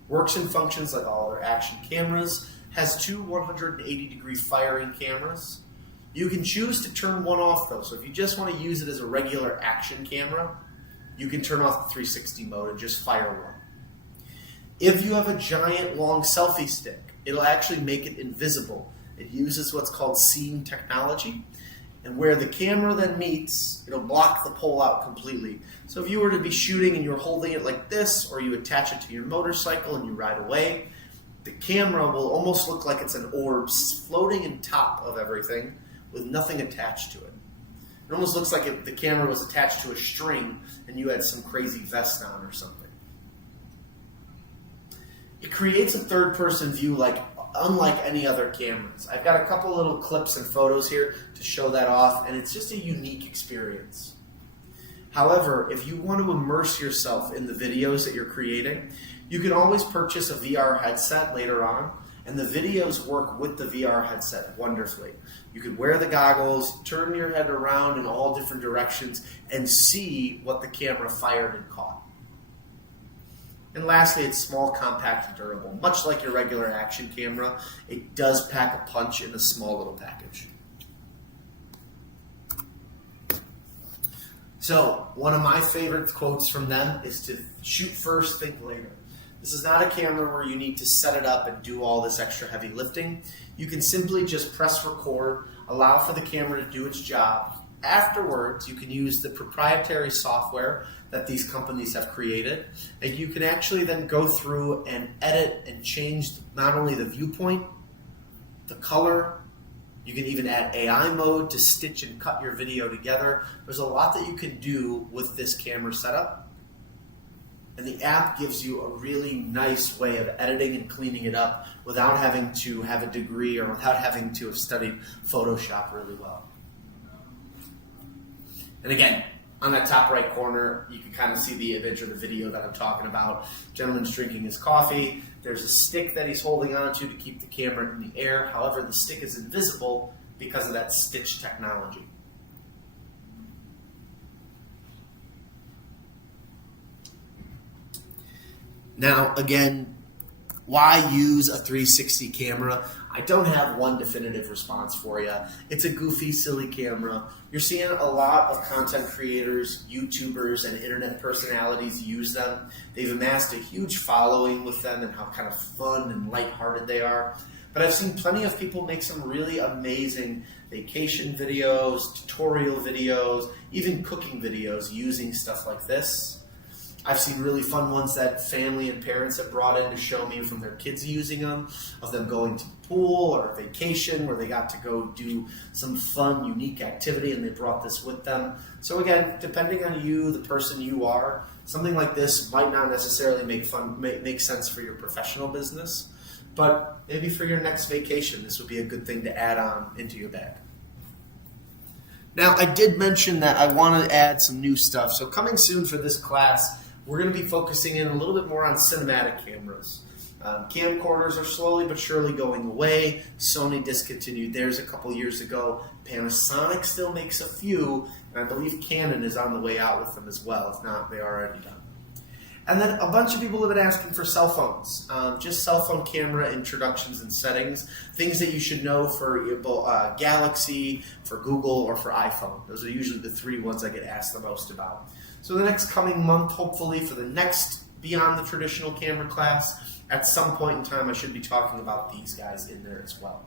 Works and functions like all other action cameras. Has two 180-degree firing cameras. You can choose to turn one off though, so if you just want to use it as a regular action camera, you can turn off the 360 mode and just fire one. If you have a giant long selfie stick, it'll actually make it invisible. It uses what's called scene technology, and where the camera then meets, it'll block the pole out completely. So if you were to be shooting and you're holding it like this, or you attach it to your motorcycle and you ride away, the camera will almost look like it's an orb floating in top of everything, with nothing attached to it. It almost looks like if the camera was attached to a string and you had some crazy vest on or something. It creates a third-person view unlike any other cameras. I've got a couple little clips and photos here to show that off, and it's just a unique experience. However, if you want to immerse yourself in the videos that you're creating, you can always purchase a VR headset later on, and the videos work with the VR headset wonderfully. You can wear the goggles, turn your head around in all different directions, and see what the camera fired and caught. And lastly, it's small, compact, and durable. Much like your regular action camera, it does pack a punch in a small little package. So, one of my favorite quotes from them is to shoot first, think later. This is not a camera where you need to set it up and do all this extra heavy lifting. You can simply just press record, allow for the camera to do its job, afterwards, you can use the proprietary software that these companies have created, and you can actually then go through and edit and change not only the viewpoint, the color. You can even add AI mode to stitch and cut your video together. There's a lot that you can do with this camera setup. And the app gives you a really nice way of editing and cleaning it up without having to have a degree or without having to have studied Photoshop really well. And again, on that top right corner, you can kind of see the image or the video that I'm talking about. Gentleman's drinking his coffee. There's a stick that he's holding onto to keep the camera in the air. However, the stick is invisible because of that stitch technology. Now, again, why use a 360 camera? I don't have one definitive response for you. It's a goofy, silly camera. You're seeing a lot of content creators, YouTubers, and internet personalities use them. They've amassed a huge following with them and how kind of fun and lighthearted they are. But I've seen plenty of people make some really amazing vacation videos, tutorial videos, even cooking videos using stuff like this. I've seen really fun ones that family and parents have brought in to show me from their kids using them, of them going to the pool or a vacation where they got to go do some fun, unique activity and they brought this with them. So again, depending on you, the person you are, something like this might not necessarily make sense for your professional business, but maybe for your next vacation, this would be a good thing to add on into your bag. Now, I did mention that I want to add some new stuff. So coming soon for this class, we're going to be focusing in a little bit more on cinematic cameras. Camcorders are slowly but surely going away. Sony discontinued theirs a couple years ago. Panasonic still makes a few, and I believe Canon is on the way out with them as well. If not, they are already done. And then a bunch of people have been asking for cell phones, just cell phone camera introductions and settings, things that you should know for Galaxy, for Google, or for iPhone. Those are usually the three ones I get asked the most about. So the next coming month, hopefully for the next Beyond the Traditional Camera class, at some point in time I should be talking about these guys in there as well.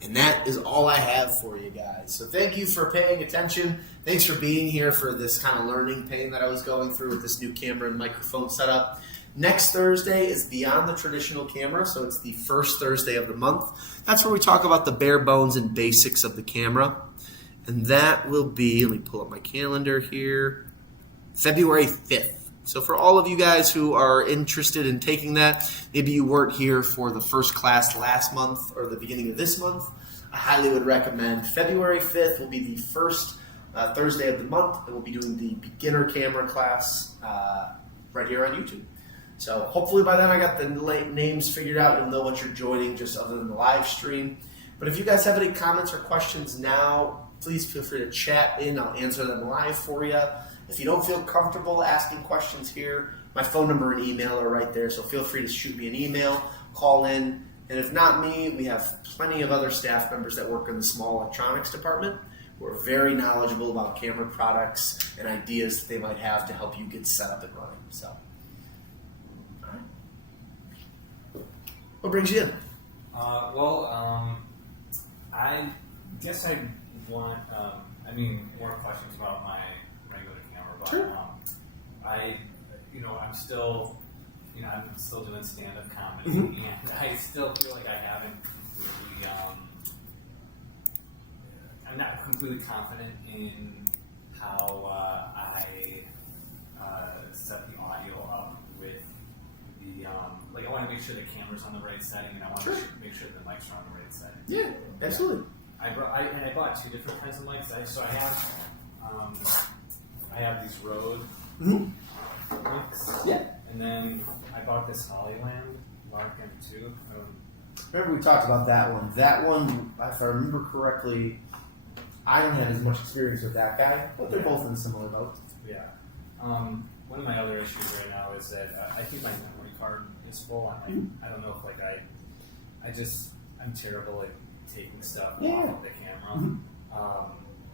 And that is all I have for you guys. So thank you for paying attention. Thanks for being here for this kind of learning pain that I was going through with this new camera and microphone setup. Next Thursday is Beyond the Traditional Camera, so it's the first Thursday of the month. That's where we talk about the bare bones and basics of the camera. And that will be, let me pull up my calendar here, February 5th. So for all of you guys who are interested in taking that, maybe you weren't here for the first class last month or the beginning of this month, I highly would recommend. February 5th will be the first Thursday of the month, and we'll be doing the beginner camera class right here on YouTube. So hopefully by then I got the names figured out. You'll know what you're joining just other than the live stream. But if you guys have any comments or questions now, please feel free to chat in. I'll answer them live for you. If you don't feel comfortable asking questions here, my phone number and email are right there. So feel free to shoot me an email, call in. And if not me, we have plenty of other staff members that work in the small electronics department who are very knowledgeable about camera products and ideas that they might have to help you get set up and running. So, all right. What brings you in? I guess I want, more questions about my regular camera, but Sure. I'm still, I'm still doing stand-up comedy, Mm-hmm. and I still feel like I haven't really, I'm not completely confident in how I set the audio up with the, I want to make sure the camera's on the right setting, and I want Sure. to make sure the mics are on the right setting. Yeah, absolutely. I bought two different kinds of mics. I have these Rode mics. Yeah. And then I bought this Hollyland Lark M2. Remember we talked about that one. That one, if I remember correctly, I don't have as much experience with that guy, but they're both in similar boat. Yeah. One of my other issues right now is that I think my memory card is full. I don't know if I'm terrible at taking stuff off of the camera.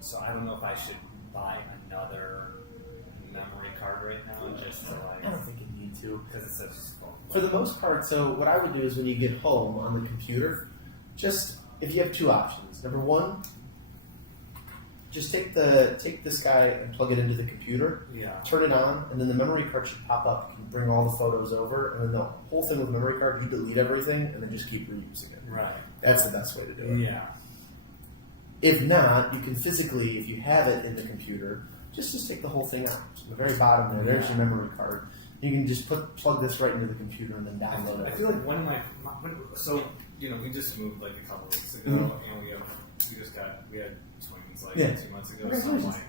So I don't know if I should buy another memory card right now just to I don't think you need to. Because it's such a small. For the most part, so what I would do is when you get home on the computer, just if you have two options. Number one, just take this guy and plug it into the computer, Yeah. turn it on, and then the memory card should pop up. You can bring all the photos over, and then the whole thing with the memory card, you delete everything, and then just keep reusing it. Right. That's the best way to do it. Yeah. If not, you can physically, if you have it in the computer, just take the whole thing out. So the very bottom there's your memory card. You can just plug this right into the computer and then download it. I feel like one of my so we just moved like a couple weeks ago, and we had twins like 2 months ago. So I'm like,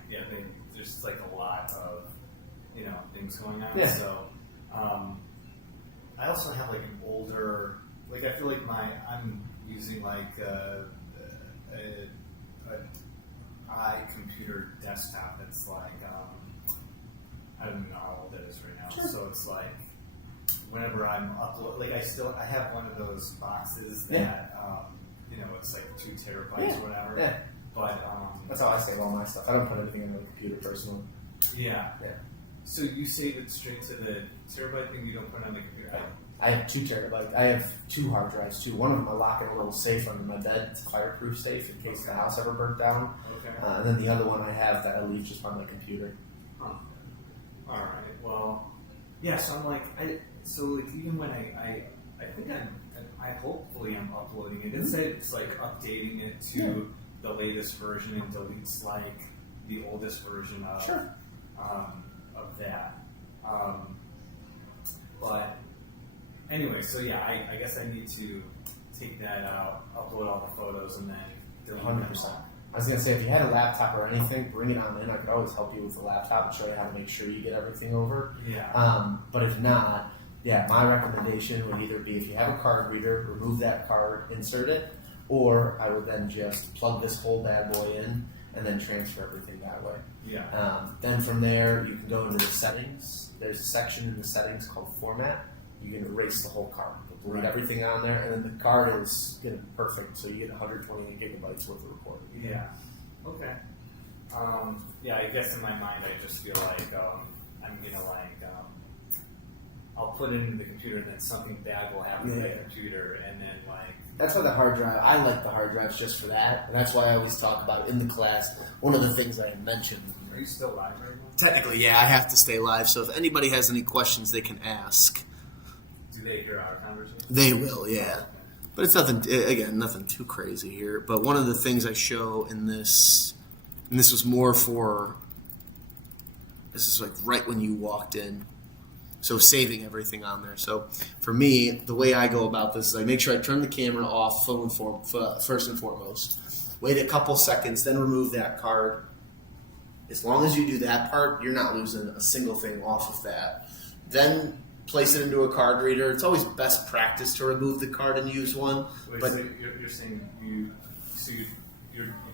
there's like a lot of things going on. Yeah. So I also have like an older, like I feel like I'm using like a iComputer desktop that's like I don't even know how old it is right now. So it's like whenever I'm like I have one of those boxes that it's like 2 terabytes or whatever. Yeah. But That's how I save all my stuff. I don't put anything on the computer personally. Yeah. Yeah. So you save it straight to the terabyte thing. You don't put it on the computer. I have 2 terabytes. I have 2 hard drives too. One of them I lock in a little safe under my bed. It's a fireproof safe in case the house ever burnt down. Okay. And then the other one I have that I leave just on my computer. Huh. All right. Well, yeah. So I'm like, even when I think I hopefully I'm uploading it. It said it's like updating it to the latest version and deletes like the oldest version of that. But anyway, so yeah, I guess I need to take that out, upload all the photos, and then delete 100%. them. I was going to say, if you had a laptop or anything, bring it on in. I could always help you with the laptop and show you how to make sure you get everything over. Yeah. But if not, my recommendation would either be if you have a card reader, remove that card, insert it, or I would then just plug this whole bad boy in and then transfer everything that way. Yeah. Then from there, you can go into the settings. There's a section in the settings called Format. You can erase the whole card. Delete everything on there, and then the card is perfect, so you get 128 gigabytes worth of recording. Yeah. Okay. I guess in my mind I just feel like I'm gonna I'll put it into the computer, and then something bad will happen to the computer, and then That's why the hard drive. I like the hard drives just for that, and that's why I always talk about in the class. One of the things I mentioned. Are you still live right now? Technically, yeah, I have to stay live. So if anybody has any questions, they can ask. Do they hear our conversation? They will, yeah. But it's nothing too crazy here. But one of the things I show in this, and this was more for, this is like right when you walked in. So saving everything on there. So for me, the way I go about this is I make sure I turn the camera off first and foremost. Wait a couple seconds, then remove that card. As long as you do that part, you're not losing a single thing off of that. Then place it into a card reader. It's always best practice to remove the card and use one. Wait, but so you're saying you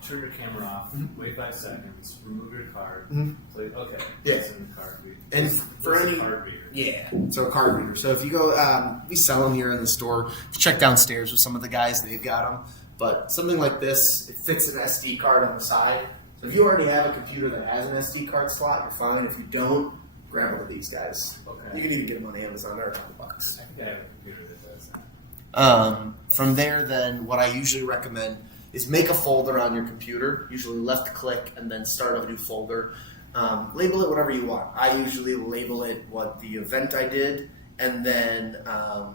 turn your camera off, wait 5 seconds, remove your card, play, okay, place it in the card reader. And for any card reader. Yeah, so a card reader. So if you go, we sell them here in the store. If you check downstairs with some of the guys, they've got them. But something like this, it fits an SD card on the side. So if you already have a computer that has an SD card slot, you're fine. If you don't, grab one of these guys. Okay. You can even get them on Amazon. They're $100. I think I have a computer that does that. From there, then, what I usually recommend is make a folder on your computer, usually left click, and then start a new folder. Label it whatever you want. I usually label it what the event I did, and then, the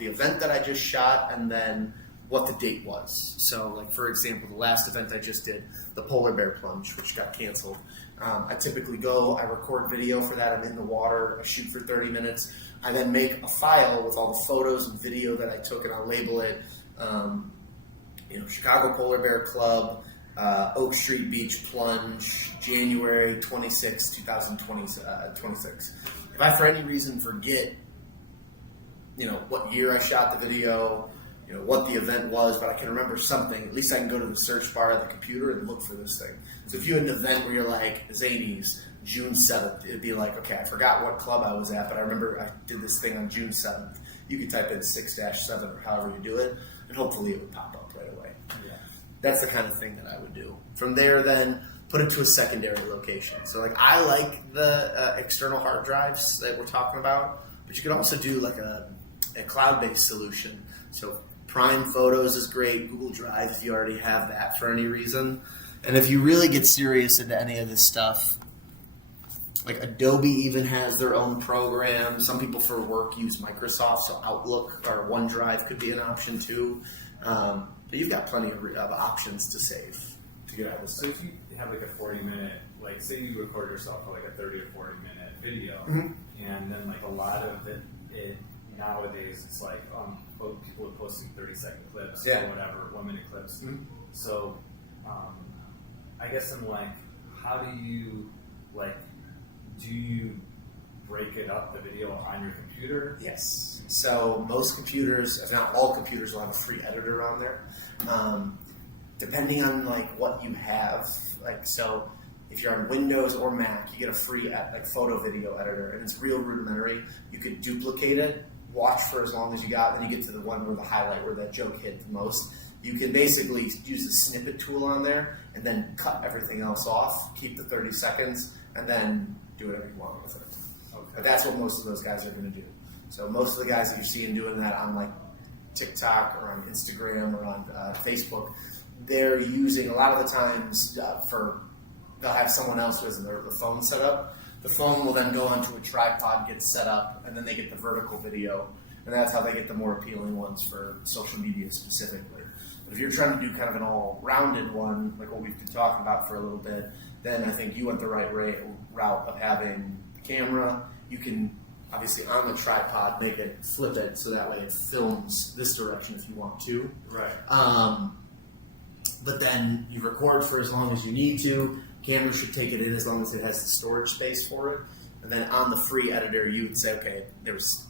event that I just shot, and then what the date was. So, like, for example, the last event I just did, the polar bear plunge, which got canceled. I typically I record video for that. I'm in the water, I shoot for 30 minutes. I then make a file with all the photos and video that I took, and I'll label it, Chicago Polar Bear Club, Oak Street Beach Plunge, January 26, 2026. If I, for any reason, forget, what year I shot the video, what the event was, but I can remember something, at least I can go to the search bar of the computer and look for this thing. So if you had an event where you're like, Zanies, June 7th, it'd be like, okay, I forgot what club I was at, but I remember I did this thing on June 7th. You could type in 6-7 or however you do it, and hopefully it would pop up right away. Yeah. That's the kind of thing that I would do. From there, then, put it to a secondary location. So like I like the external hard drives that we're talking about, but you could also do like a cloud-based solution. So Prime Photos is great, Google Drive if you already have that for any reason. And if you really get serious into any of this stuff, like Adobe even has their own program. Some people for work use Microsoft, so Outlook or OneDrive could be an option too. But you've got plenty of options to save to get out of this So stuff. if you have like a 40-minute, like say you record yourself for like a 30 or 40-minute video, and then like a lot of it nowadays it's like people are posting 30-second clips or whatever, 1-minute clips. So I guess I'm like, how do you break it up, the video on your computer? Yes. So most computers, if not all computers, will have a free editor on there. Depending on like what you have, like so, if you're on Windows or Mac, you get a free like photo video editor, and it's real rudimentary. You could duplicate it, watch for as long as you got, then you get to the one where the highlight, where that joke hit the most. You can basically use the snippet tool on there, and then cut everything else off, keep the 30 seconds, and then do whatever you want with it. Okay. But that's what most of those guys are going to do. So most of the guys that you're seeing doing that on like TikTok or on Instagram or on Facebook, they're using a lot of the times they'll have someone else with the phone set up. The phone will then go onto a tripod, get set up, and then they get the vertical video. And that's how they get the more appealing ones for social media specifically. But if you're trying to do kind of an all-rounded one, like what we've been talking about for a little bit, then I think you went the right route of having the camera. You can, obviously on the tripod, flip it so that way it films this direction if you want to. Right. But then you record for as long as you need to. Camera should take it in as long as it has the storage space for it. And then on the free editor, you would say, okay, there's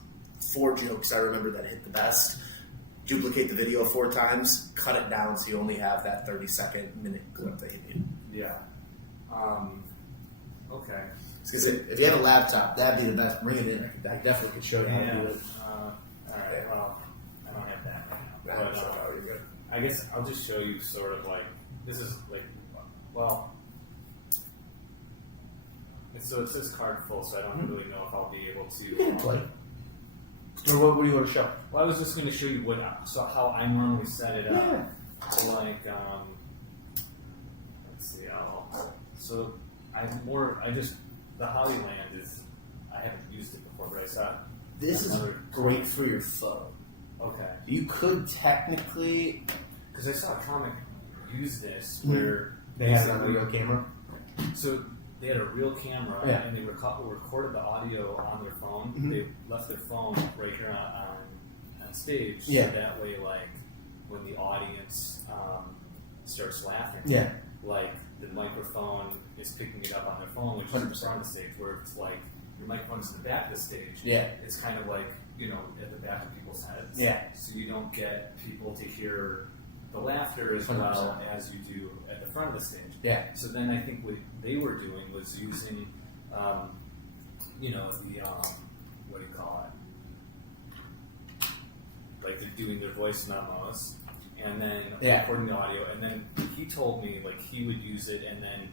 4 jokes I remember that hit the best. Duplicate the video 4 times, cut it down so you only have that 30-second minute clip that you need. Yeah. Okay. Because if you have a laptop, that'd be the best. Bring it in. I definitely could show you how to do it. All right. Well, I don't have that right now. Nah, But, sure, you're good. I guess I'll just show you sort of like, this is like, well, so it says card full, so I don't really know if I'll be able to. Play. Or what do you want to show? Well, I was just going to show you how I normally set it up. Yeah. So like, let's see, the Hollyland is, I haven't used it before, but I saw This is great for your phone. Okay. You could technically... Because I saw a comic use this where They have a real camera? So they had a real camera, and they recorded the audio on their phone. They left their phone right here on stage, so that way, like when the audience starts laughing, like the microphone is picking it up on their phone, which is in front of the stage. Where it's like your microphone's in the back of the stage, it's kind of like at the back of people's heads, so you don't get people to hear the laughter as 100%. Well as you do at the front of the stage. So then I think what they were doing was using, the what do you call it? Like they're doing their voice memos, and then recording the audio. And then he told me like he would use it, and then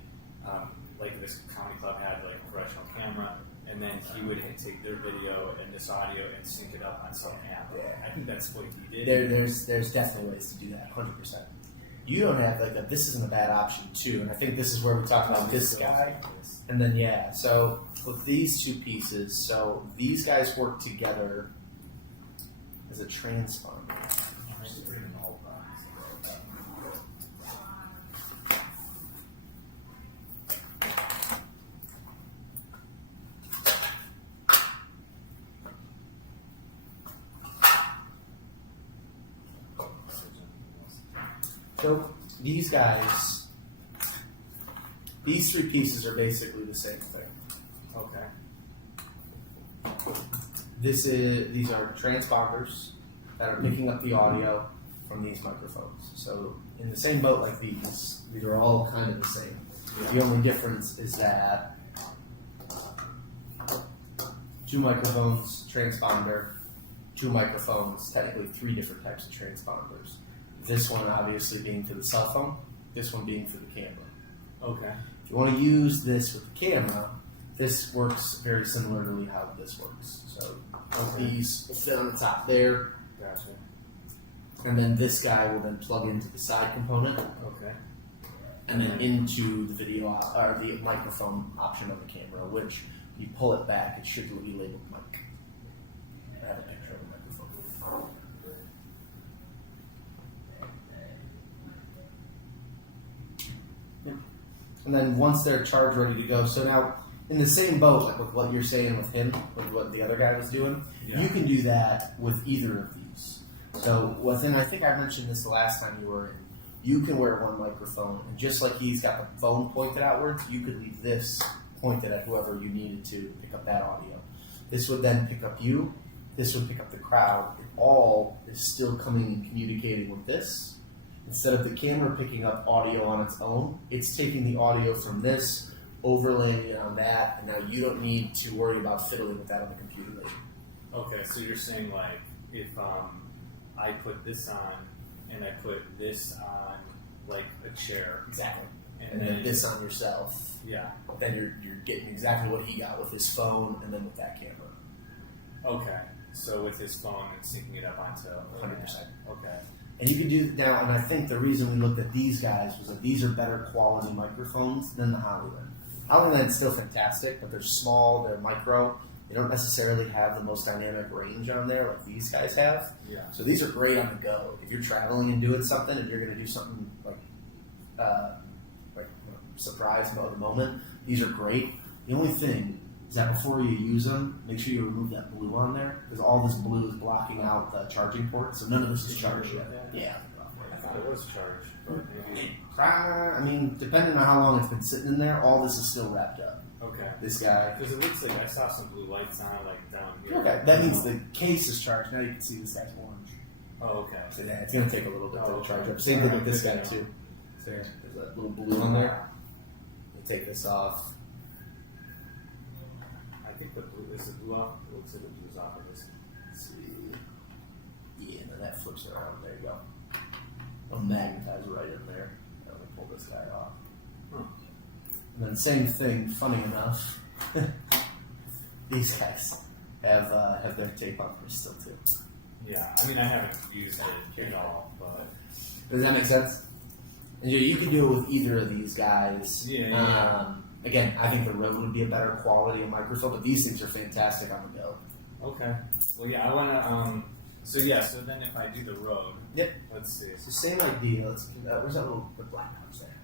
like this comedy club had like a professional camera, and then he would take their video and this audio and sync it up on some app. I think that's what he did. There's definitely ways to do that, 100%. You don't have this isn't a bad option too, and I think this is where we talk about this guy, and then so with these 2 pieces, so these guys work together as a transponder. So these guys, these 3 pieces are basically the same thing. Okay. These are transponders that are picking up the audio from these microphones. So in the same boat like these are all kind of the same. The only difference is that 2 microphones, transponder, 2 microphones, technically 3 different types of transponders. This one obviously being for the cell phone, this one being for the camera. Okay. If you want to use this with the camera, this works very similarly how this works. So these will fit on the top there, Gotcha. and then this guy will then plug into the side component, Okay. and then into the video or the microphone option of the camera, which you pull it back, it should be labeled mic. I have a picture of the microphone. And then once they're charged, ready to go. So now, in the same boat, like with what you're saying with him, with what the other guy was doing, Yeah. you can do that with either of these. So within, I think I mentioned this the last time you were in, you can wear one microphone, and just like he's got the phone pointed outwards, you could leave this pointed at whoever you needed to pick up that audio. This would then pick up you. This would pick up the crowd. It all is still coming and communicating with this. Instead of the camera picking up audio on its own, it's taking the audio from this, overlaying it on that, and now you don't need to worry about fiddling with that on the computer later. Okay, so you're saying like if I put this on and I put this on like a chair, Exactly. and And then this on yourself, yeah. then you're getting exactly what he got with his phone and then with that camera. Okay, so with his phone and syncing it up onto 100%. Okay. And you can do now, and I think the reason we looked at these guys was that these are better quality microphones than the Hollywood. Hollywood's still fantastic, but they're small, they're micro. They don't necessarily have the most dynamic range on there like these guys have. Yeah. So these are great on the go. If you're traveling and doing something, and you're going to do something like surprise mode of the moment, these are great. The only thing is that before you use them, make sure you remove that blue on there, because all this blue is blocking out the charging port, so none of this is charged yet. Yeah. I thought it was charged. Maybe. I mean, depending on how long it's been sitting in there, all this is still wrapped up. Okay. This guy. Because it looks like I saw some blue lights on like down here. Okay, that means the case is charged. Now you can see this guy's orange. Oh, okay. So yeah, it's going to take a little bit to Oh, charge okay. up. Same thing with this Alright, guy good to too. So yeah, there's that little blue on there. You take this off. I think the blue is the blue off. It looks like the blue's off of this. Let's see. Yeah, and then that flips around. There you go. It'll magnetize right in there. Now let me pull this guy off. Huh. And then same thing. Funny enough, these guys have their tape on for still too. Yeah. I mean, I haven't used it at all, but Does that make sense? And you can do it with either of these guys. Yeah. Again, I think the Rode would be a better quality of microphone, but these things are fantastic on the go. okay. Well, yeah. I want to. So yeah. So then, if I do the Rode, Yep. let's see. So same idea. Let's where's that little the black box there?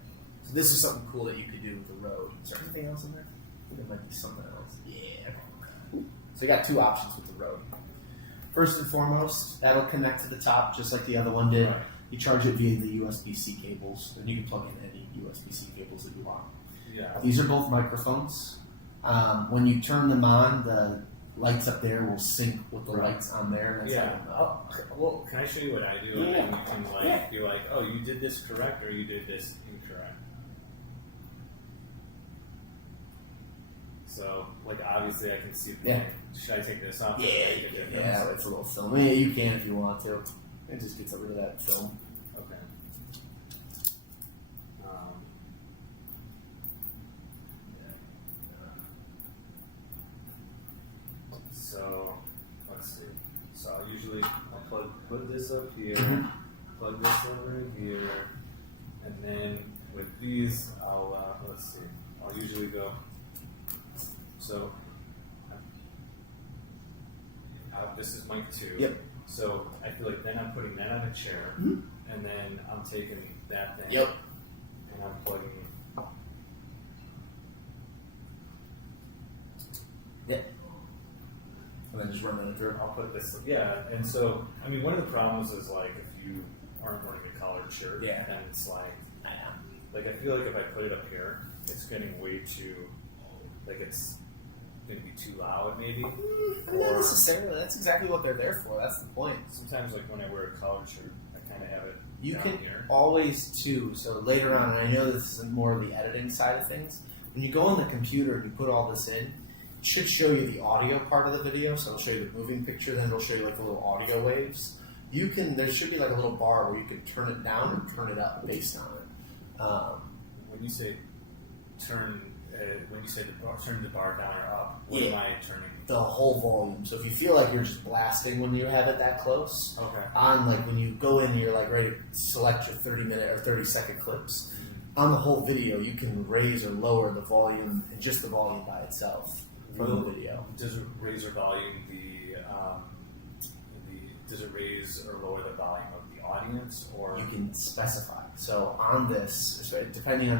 So this is something cool that you could do with the Rode. Is there anything else in there? I think there might be something else. Yeah. So you got two options with the Rode. First and foremost, that'll connect to the top just like the other one did. Right. You charge it via the USB-C cables, and you can plug in any USB-C cables that you want. Yeah. These are both microphones. When you turn them on, the lights up there will sync with the lights on there. And that's Yeah. how Well, can I show you what I do? And Yeah. then you can like Yeah. be like, oh, you did this correct or you did this incorrect. So, like, obviously, I can see. The Yeah. Should I take this off? yeah, Make a you can, difference? yeah, it's a little film. Yeah, you can if you want to. It just gets rid of that film. Okay. So let's see. So I'll put this up here, Mhm. plug this over here, and then with these, let's see. I'll usually go. So this is mic 2. Yep. So I feel like then I'm putting that on a chair, Mhm. and then I'm taking that thing. Yep. And I'm plugging. And then just run it through. I'll put this. Yeah, and so I mean, one of the problems is like if you aren't wearing a collared shirt, Yeah. then it's like I know. I feel like if I put it up here, it's getting way too like it's going to be too loud maybe. Not necessarily. That's exactly what they're there for. That's the point. Sometimes like when I wear a collared shirt, I kind of have it. You down can here. always too. So later on, and I know this is more of the editing side of things. When you go on the computer and you put all this in, it should show you the audio part of the video. So it'll show you the moving picture. Then it'll show you like the little audio waves. You can. There should be like a little bar where you can turn it down or turn it up based on it. When you say turn when you say turn the bar down or up? What Yeah. am I turning? The whole volume. So if you feel like you're just blasting when you have it that close, Okay. on like when you go in, you're like ready to select your 30-minute or 30-second clips. On the whole video, you can raise or lower the volume and just the volume by itself from the video. Does it raise or volume does it raise or lower the volume of the audience, or You can specify. So on this, depending on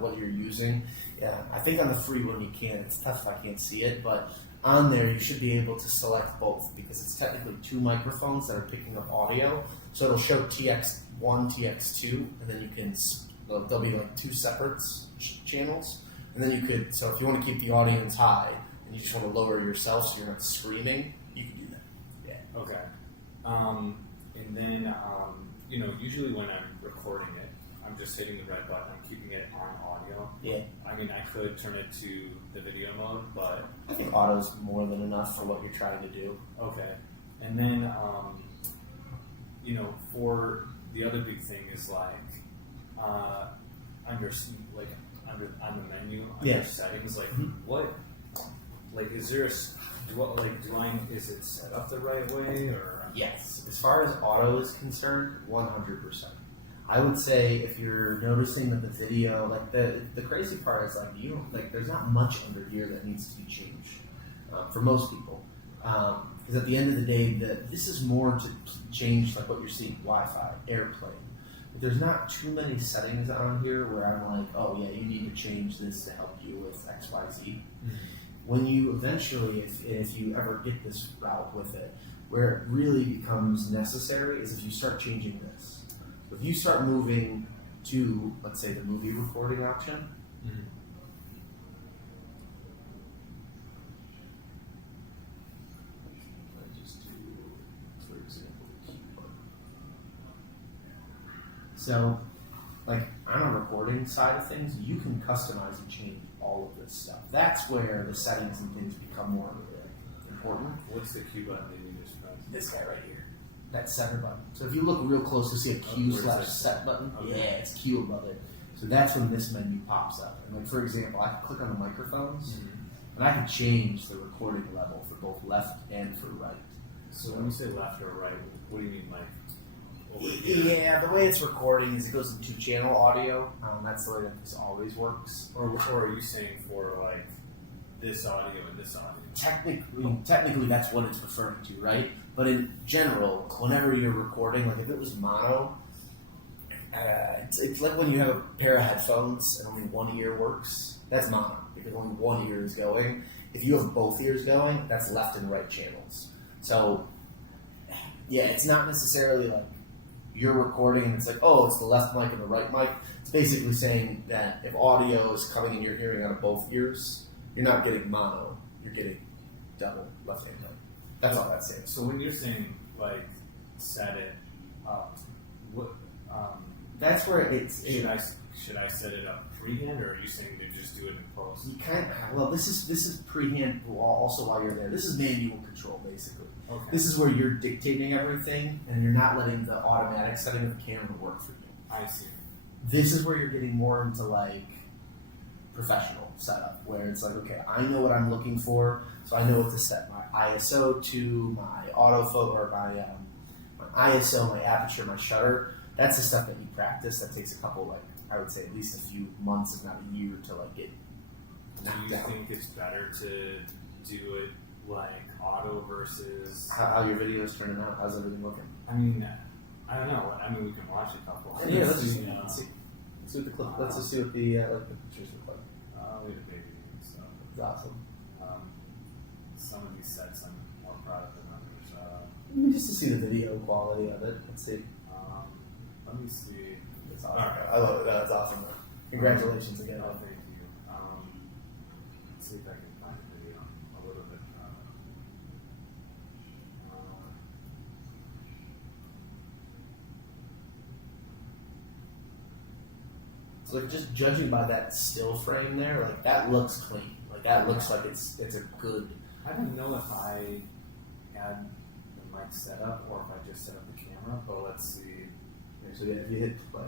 what you're using, yeah, I think on the free one you can. It's tough if I can't see it, but on there you should be able to select both because it's technically two microphones that are picking up audio. So it'll show TX1, TX2, and then you can there'll be like two separate channels, and then you could. So if you want to keep the audience high and you just want to lower yourself so you're not screaming, you can do that. Yeah. okay. And then usually when I'm recording it, I'm just hitting the red button. I'm keeping it on audio. Yeah. I mean, I could turn it to the video mode, but I think auto's more than enough for what you're trying to do. okay. And then for the other big thing is on the menu under settings, what is there is it set up the right way, or Yes. As far as auto is concerned, 100%. I would say if you're noticing that the video, like the crazy part is there's not much under here that needs to be changed for most people. Because at the end of the day, this is more to change like what you're seeing, Wi-Fi, airplane. But there's not too many settings on here where I'm like, oh yeah, you need to change this to help you with X, Y, Z. When you eventually, if you ever get this route with it, where it really becomes necessary is if you start changing this. If you start moving to, let's say, the movie recording option, just do, for example, the keyboard. So, like on a recording side of things, you can customize and change all of this stuff. That's where the settings and things become more important. what's the Q button that you just press? This guy right here. That center button. So if you look real close, you'll see a Q where's slash that? set button. Okay. Yeah, it's Q above it. So that's when this menu pops up. And like for example, I can click on the microphones and I can change the recording level for both left and for right. So when you say left or right, what do you mean, over here? Yeah, the way it's recording is it goes in two-channel audio. That's the way that this always works. Or are you saying for this audio and this audio? Technically, that's what it's referring to, right? But in general, whenever you're recording, like if it was mono, it's like when you have a pair of headphones and only one ear works. That's mono because only one ear is going. If you have both ears going, that's left and right channels. So, yeah, it's not necessarily like you're recording and it's like, oh, it's the left mic and the right mic. It's basically saying that if audio is coming in your hearing out of both ears, you're not getting mono, you're getting double left and right. That's all that's saying. So when you're saying set it up, what That's where it's. should I set it up freehand, or are you saying to just do it in post? You kind of, well, this is pre-hand. Also, while you're there, this is manual control basically. Okay. This is where you're dictating everything, and you're not letting the automatic setting of the camera work for you. I see. This is where you're getting more into professional setup, where it's like, okay, I know what I'm looking for, so I know what to set my ISO to, my autofocus, or my ISO, my aperture, my shutter. That's the stuff that you practice. That takes a couple, I would say, at least a few months, if not a year, to get knocked Do you down. think it's better to do it auto versus? How your videos turning out? How's everything looking? I mean, I don't know. I mean, we can watch a couple. Yeah, let's see, see what the clip. Let's just see what the pictures look like. we have a baby, so It's awesome. some of these sets I'm more proud of than others. Just to see the video quality of it. Let's see. Let me see. It's awesome. Alright. I love it. That's awesome. Congratulations again. Oh, thank you. Let's see if I can find the video a little bit. So just judging by that still frame there, that looks clean. That looks like it's a good. I don't know if I had the mic set up or if I just set up the camera, but let's see. So yeah, if you hit play,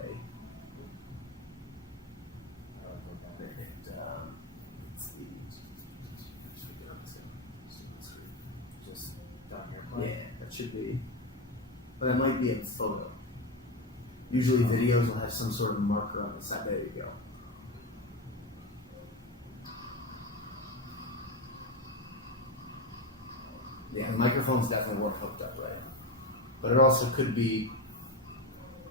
but it might be a photo. Usually videos will have some sort of marker on the side. There you go. Yeah, the microphones definitely weren't hooked up right. But it also could be.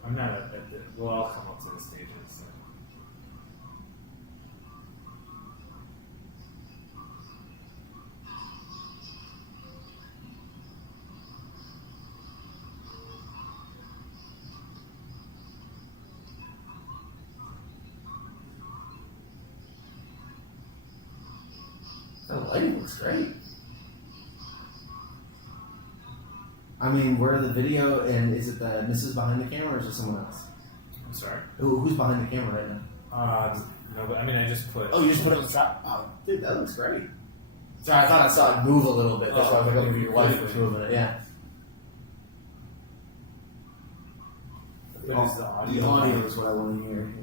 I'm not at the. Well, I'll come up to the stages. So. The lighting looks great. I mean, where the video and is it the Mrs. behind the camera or is it someone else? I'm sorry. Who's behind the camera right now? No, but I mean, I just put. Oh, you just put it on the side? Oh, dude, that looks great. Sorry, I thought I saw it move a little bit. That's why I was like, oh, maybe your wife was moving it. Yeah. What is the audio? The audio is what I want to hear.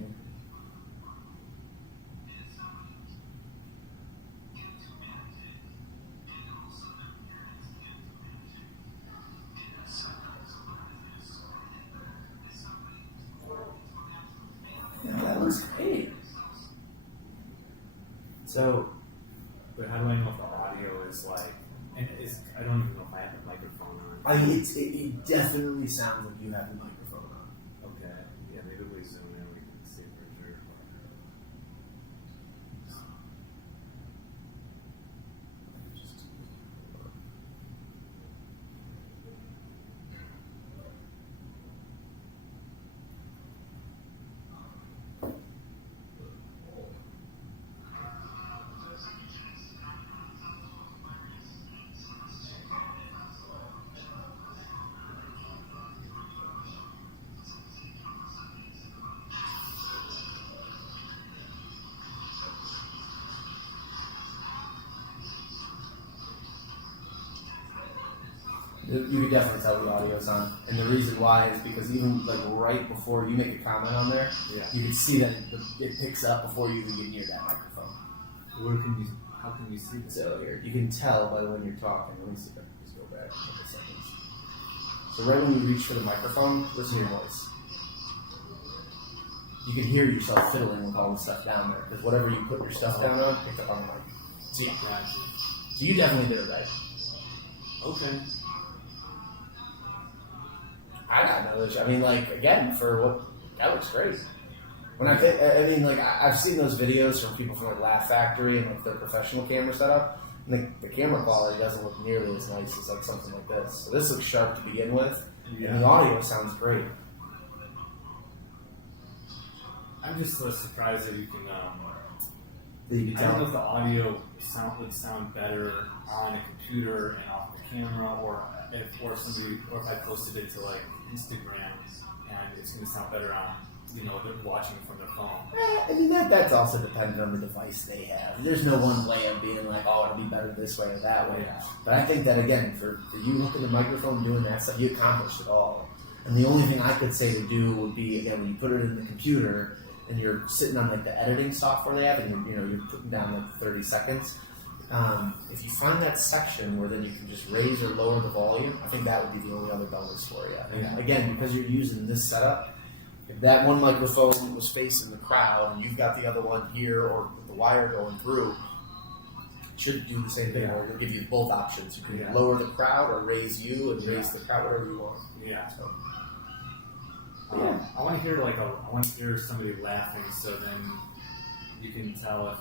Yeah, that looks great. So, But how do I know if the audio is like? And I don't even know if I have the microphone on. I mean, it definitely sounds like you have the microphone on. Okay. Yeah, maybe we zoom in. We can see for sure. You could definitely tell the audio's on, and the reason why is because even like right before you make a comment on there, Yeah. you can see that it picks up before you even get near that microphone. Where can you? How can you see this? So here, you can tell by when you're talking. Let me see if I can just go back a couple seconds. So right when you reach for the microphone, listen to your voice. You can hear yourself fiddling with all the stuff down there because whatever you put your stuff down on, picked up on the mic. So, Gotcha. so you definitely did it right. Okay. I got no issue. I mean, like again, for what that looks great. When I mean, like I've seen those videos from people from like Laugh Factory and like their professional camera setup, and the camera quality doesn't look nearly as nice as like something like this. So this looks sharp to begin with, and the audio sounds great. I'm just so surprised that you can. That you can I don't know tell. if the audio would sound better on a computer and off the camera, or if I posted it to like Instagram, and it's going to sound better on they're watching from their phone. I mean that's also dependent on the device they have. There's no one way of being like, oh, it'll be better this way or that way. Yeah. But I think that again, for you looking at the microphone doing that stuff, you accomplished it all. And the only thing I could say to do would be again when you put it in the computer and you're sitting on like the editing software they have, and you're putting down like 30 seconds. If you find that section where then you can just raise or lower the volume, I think that would be the only other bonus for you. And Yeah. again, because you're using this setup, if that one microphone was facing the crowd and you've got the other one here or with the wire going through, it should do the same thing. Yeah. Or it'll give you both options. You can Yeah. lower the crowd or raise you and raise Yeah. the crowd, whatever you want. Yeah. So, I want to hear I want to hear somebody laughing, so then you can tell if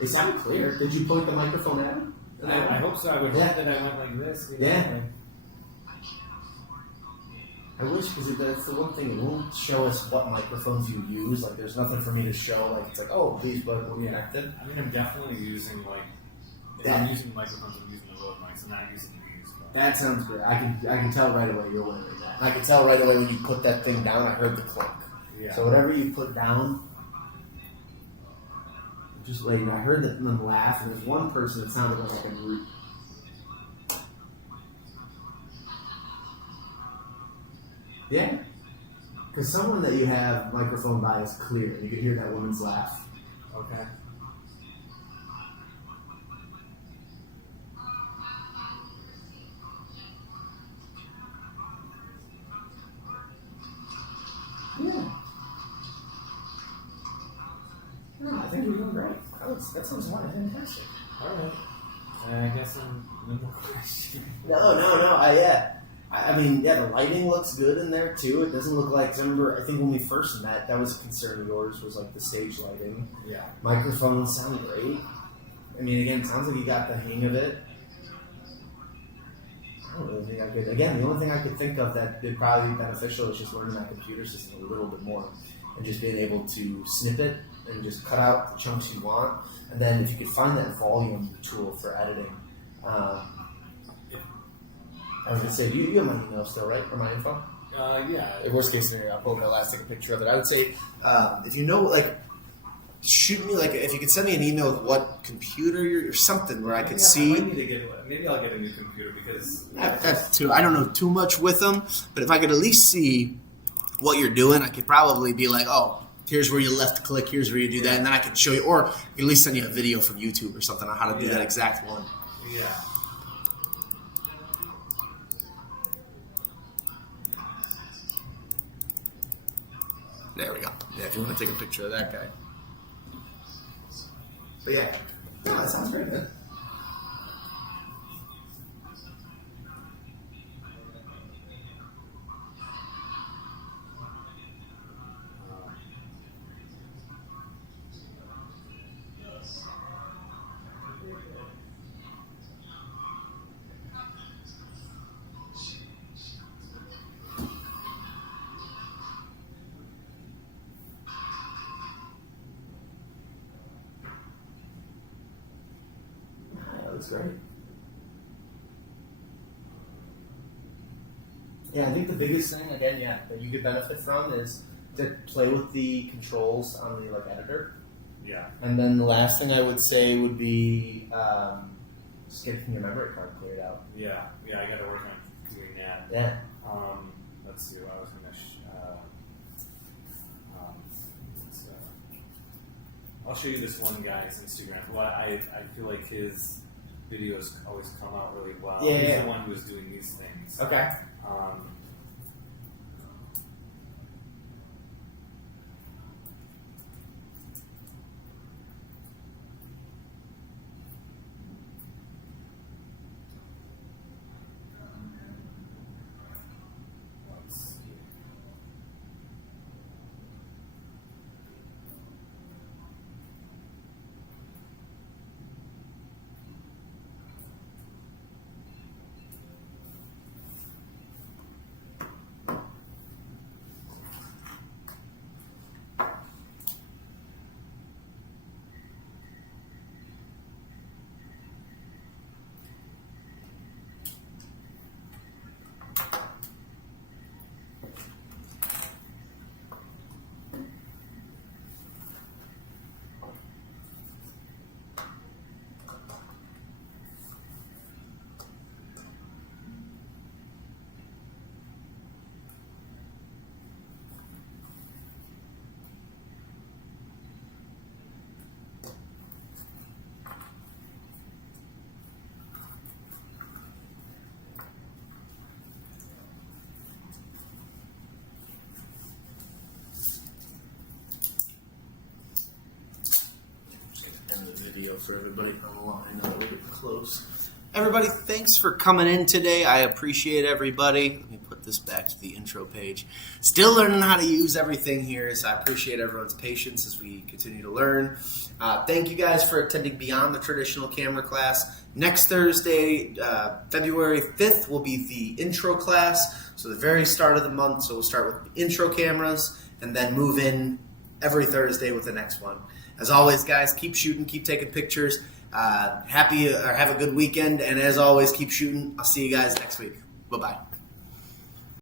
it sounded clear. Did you point the microphone at him? I hope so. I would Yeah. hope that I went like this. Yeah. like- I wish, because that's the one thing, it won't show us what microphones you use. Like, there's nothing for me to show. Like, it's like, oh, these both were connected. I mean, I'm definitely using if I'm using microphones, I'm using the Rode mics. I'm not using these. But That sounds great. I can tell right away you're wearing that. I can tell right away when you put that thing down. I heard the clunk. yeah. So whatever you put down, just like I heard them laugh, and there's one person that sounded like a group. Yeah, because someone that you have microphone by is clear. You can hear that woman's laugh. Okay. That sounds fantastic. All right. I guess I'm no more questions. No. Yeah. I mean, yeah, the lighting looks good in there too. It doesn't look like. 'Cause I remember, I think when we first met, that was a concern of yours, was like the stage lighting. Yeah. Microphones sound great. I mean, again, it sounds like you got the hang of it. I don't really think I could. Again, the only thing I could think of that would probably be beneficial is just learning that computer system a little bit more, and just being able to snip it and just cut out the chunks you want. And then if you could find that volume tool for editing. I was going to say, you have my email still, right? Or my info? Yeah. In worst case scenario, I'll pull up my last, take a picture of it. I would say, if you know, like, shoot me, like, if you could send me an email with what computer you're, or something where I could see. I might need to get, maybe I'll get a new computer because That too. I don't know too much with them, but if I could at least see what you're doing, I could probably be like, oh, here's where you left click, here's where you do that, and then I could show you, or at least send you a video from YouTube or something on how to do that exact one. Yeah. There we go. Yeah, if you want to take a picture of that guy. But yeah, that sounds very good. That's great. Yeah, I think the biggest thing, again, that you could benefit from is to play with the controls on the editor. Yeah. And then the last thing I would say would be just getting your memory card cleared out. Yeah. I got to work on doing that. Yeah. Let's see. I was going to. I'll show you this one guy's Instagram. Well, I feel like his videos always come out really well. Yeah, He's yeah. the one who was doing these things. Okay. Let's see. End the video for everybody on the line. Now that we're getting close. Everybody, thanks for coming in today. I appreciate everybody. Let me put this back to the intro page. Still learning how to use everything here, so I appreciate everyone's patience as we continue to learn. Thank you guys for attending Beyond the Traditional Camera class. Next Thursday, February 5th, will be the intro class. So the very start of the month, so we'll start with the intro cameras and then move in every Thursday with the next one. As always, guys, keep shooting, keep taking pictures. Have a good weekend, and as always, keep shooting. I'll see you guys next week. Bye-bye.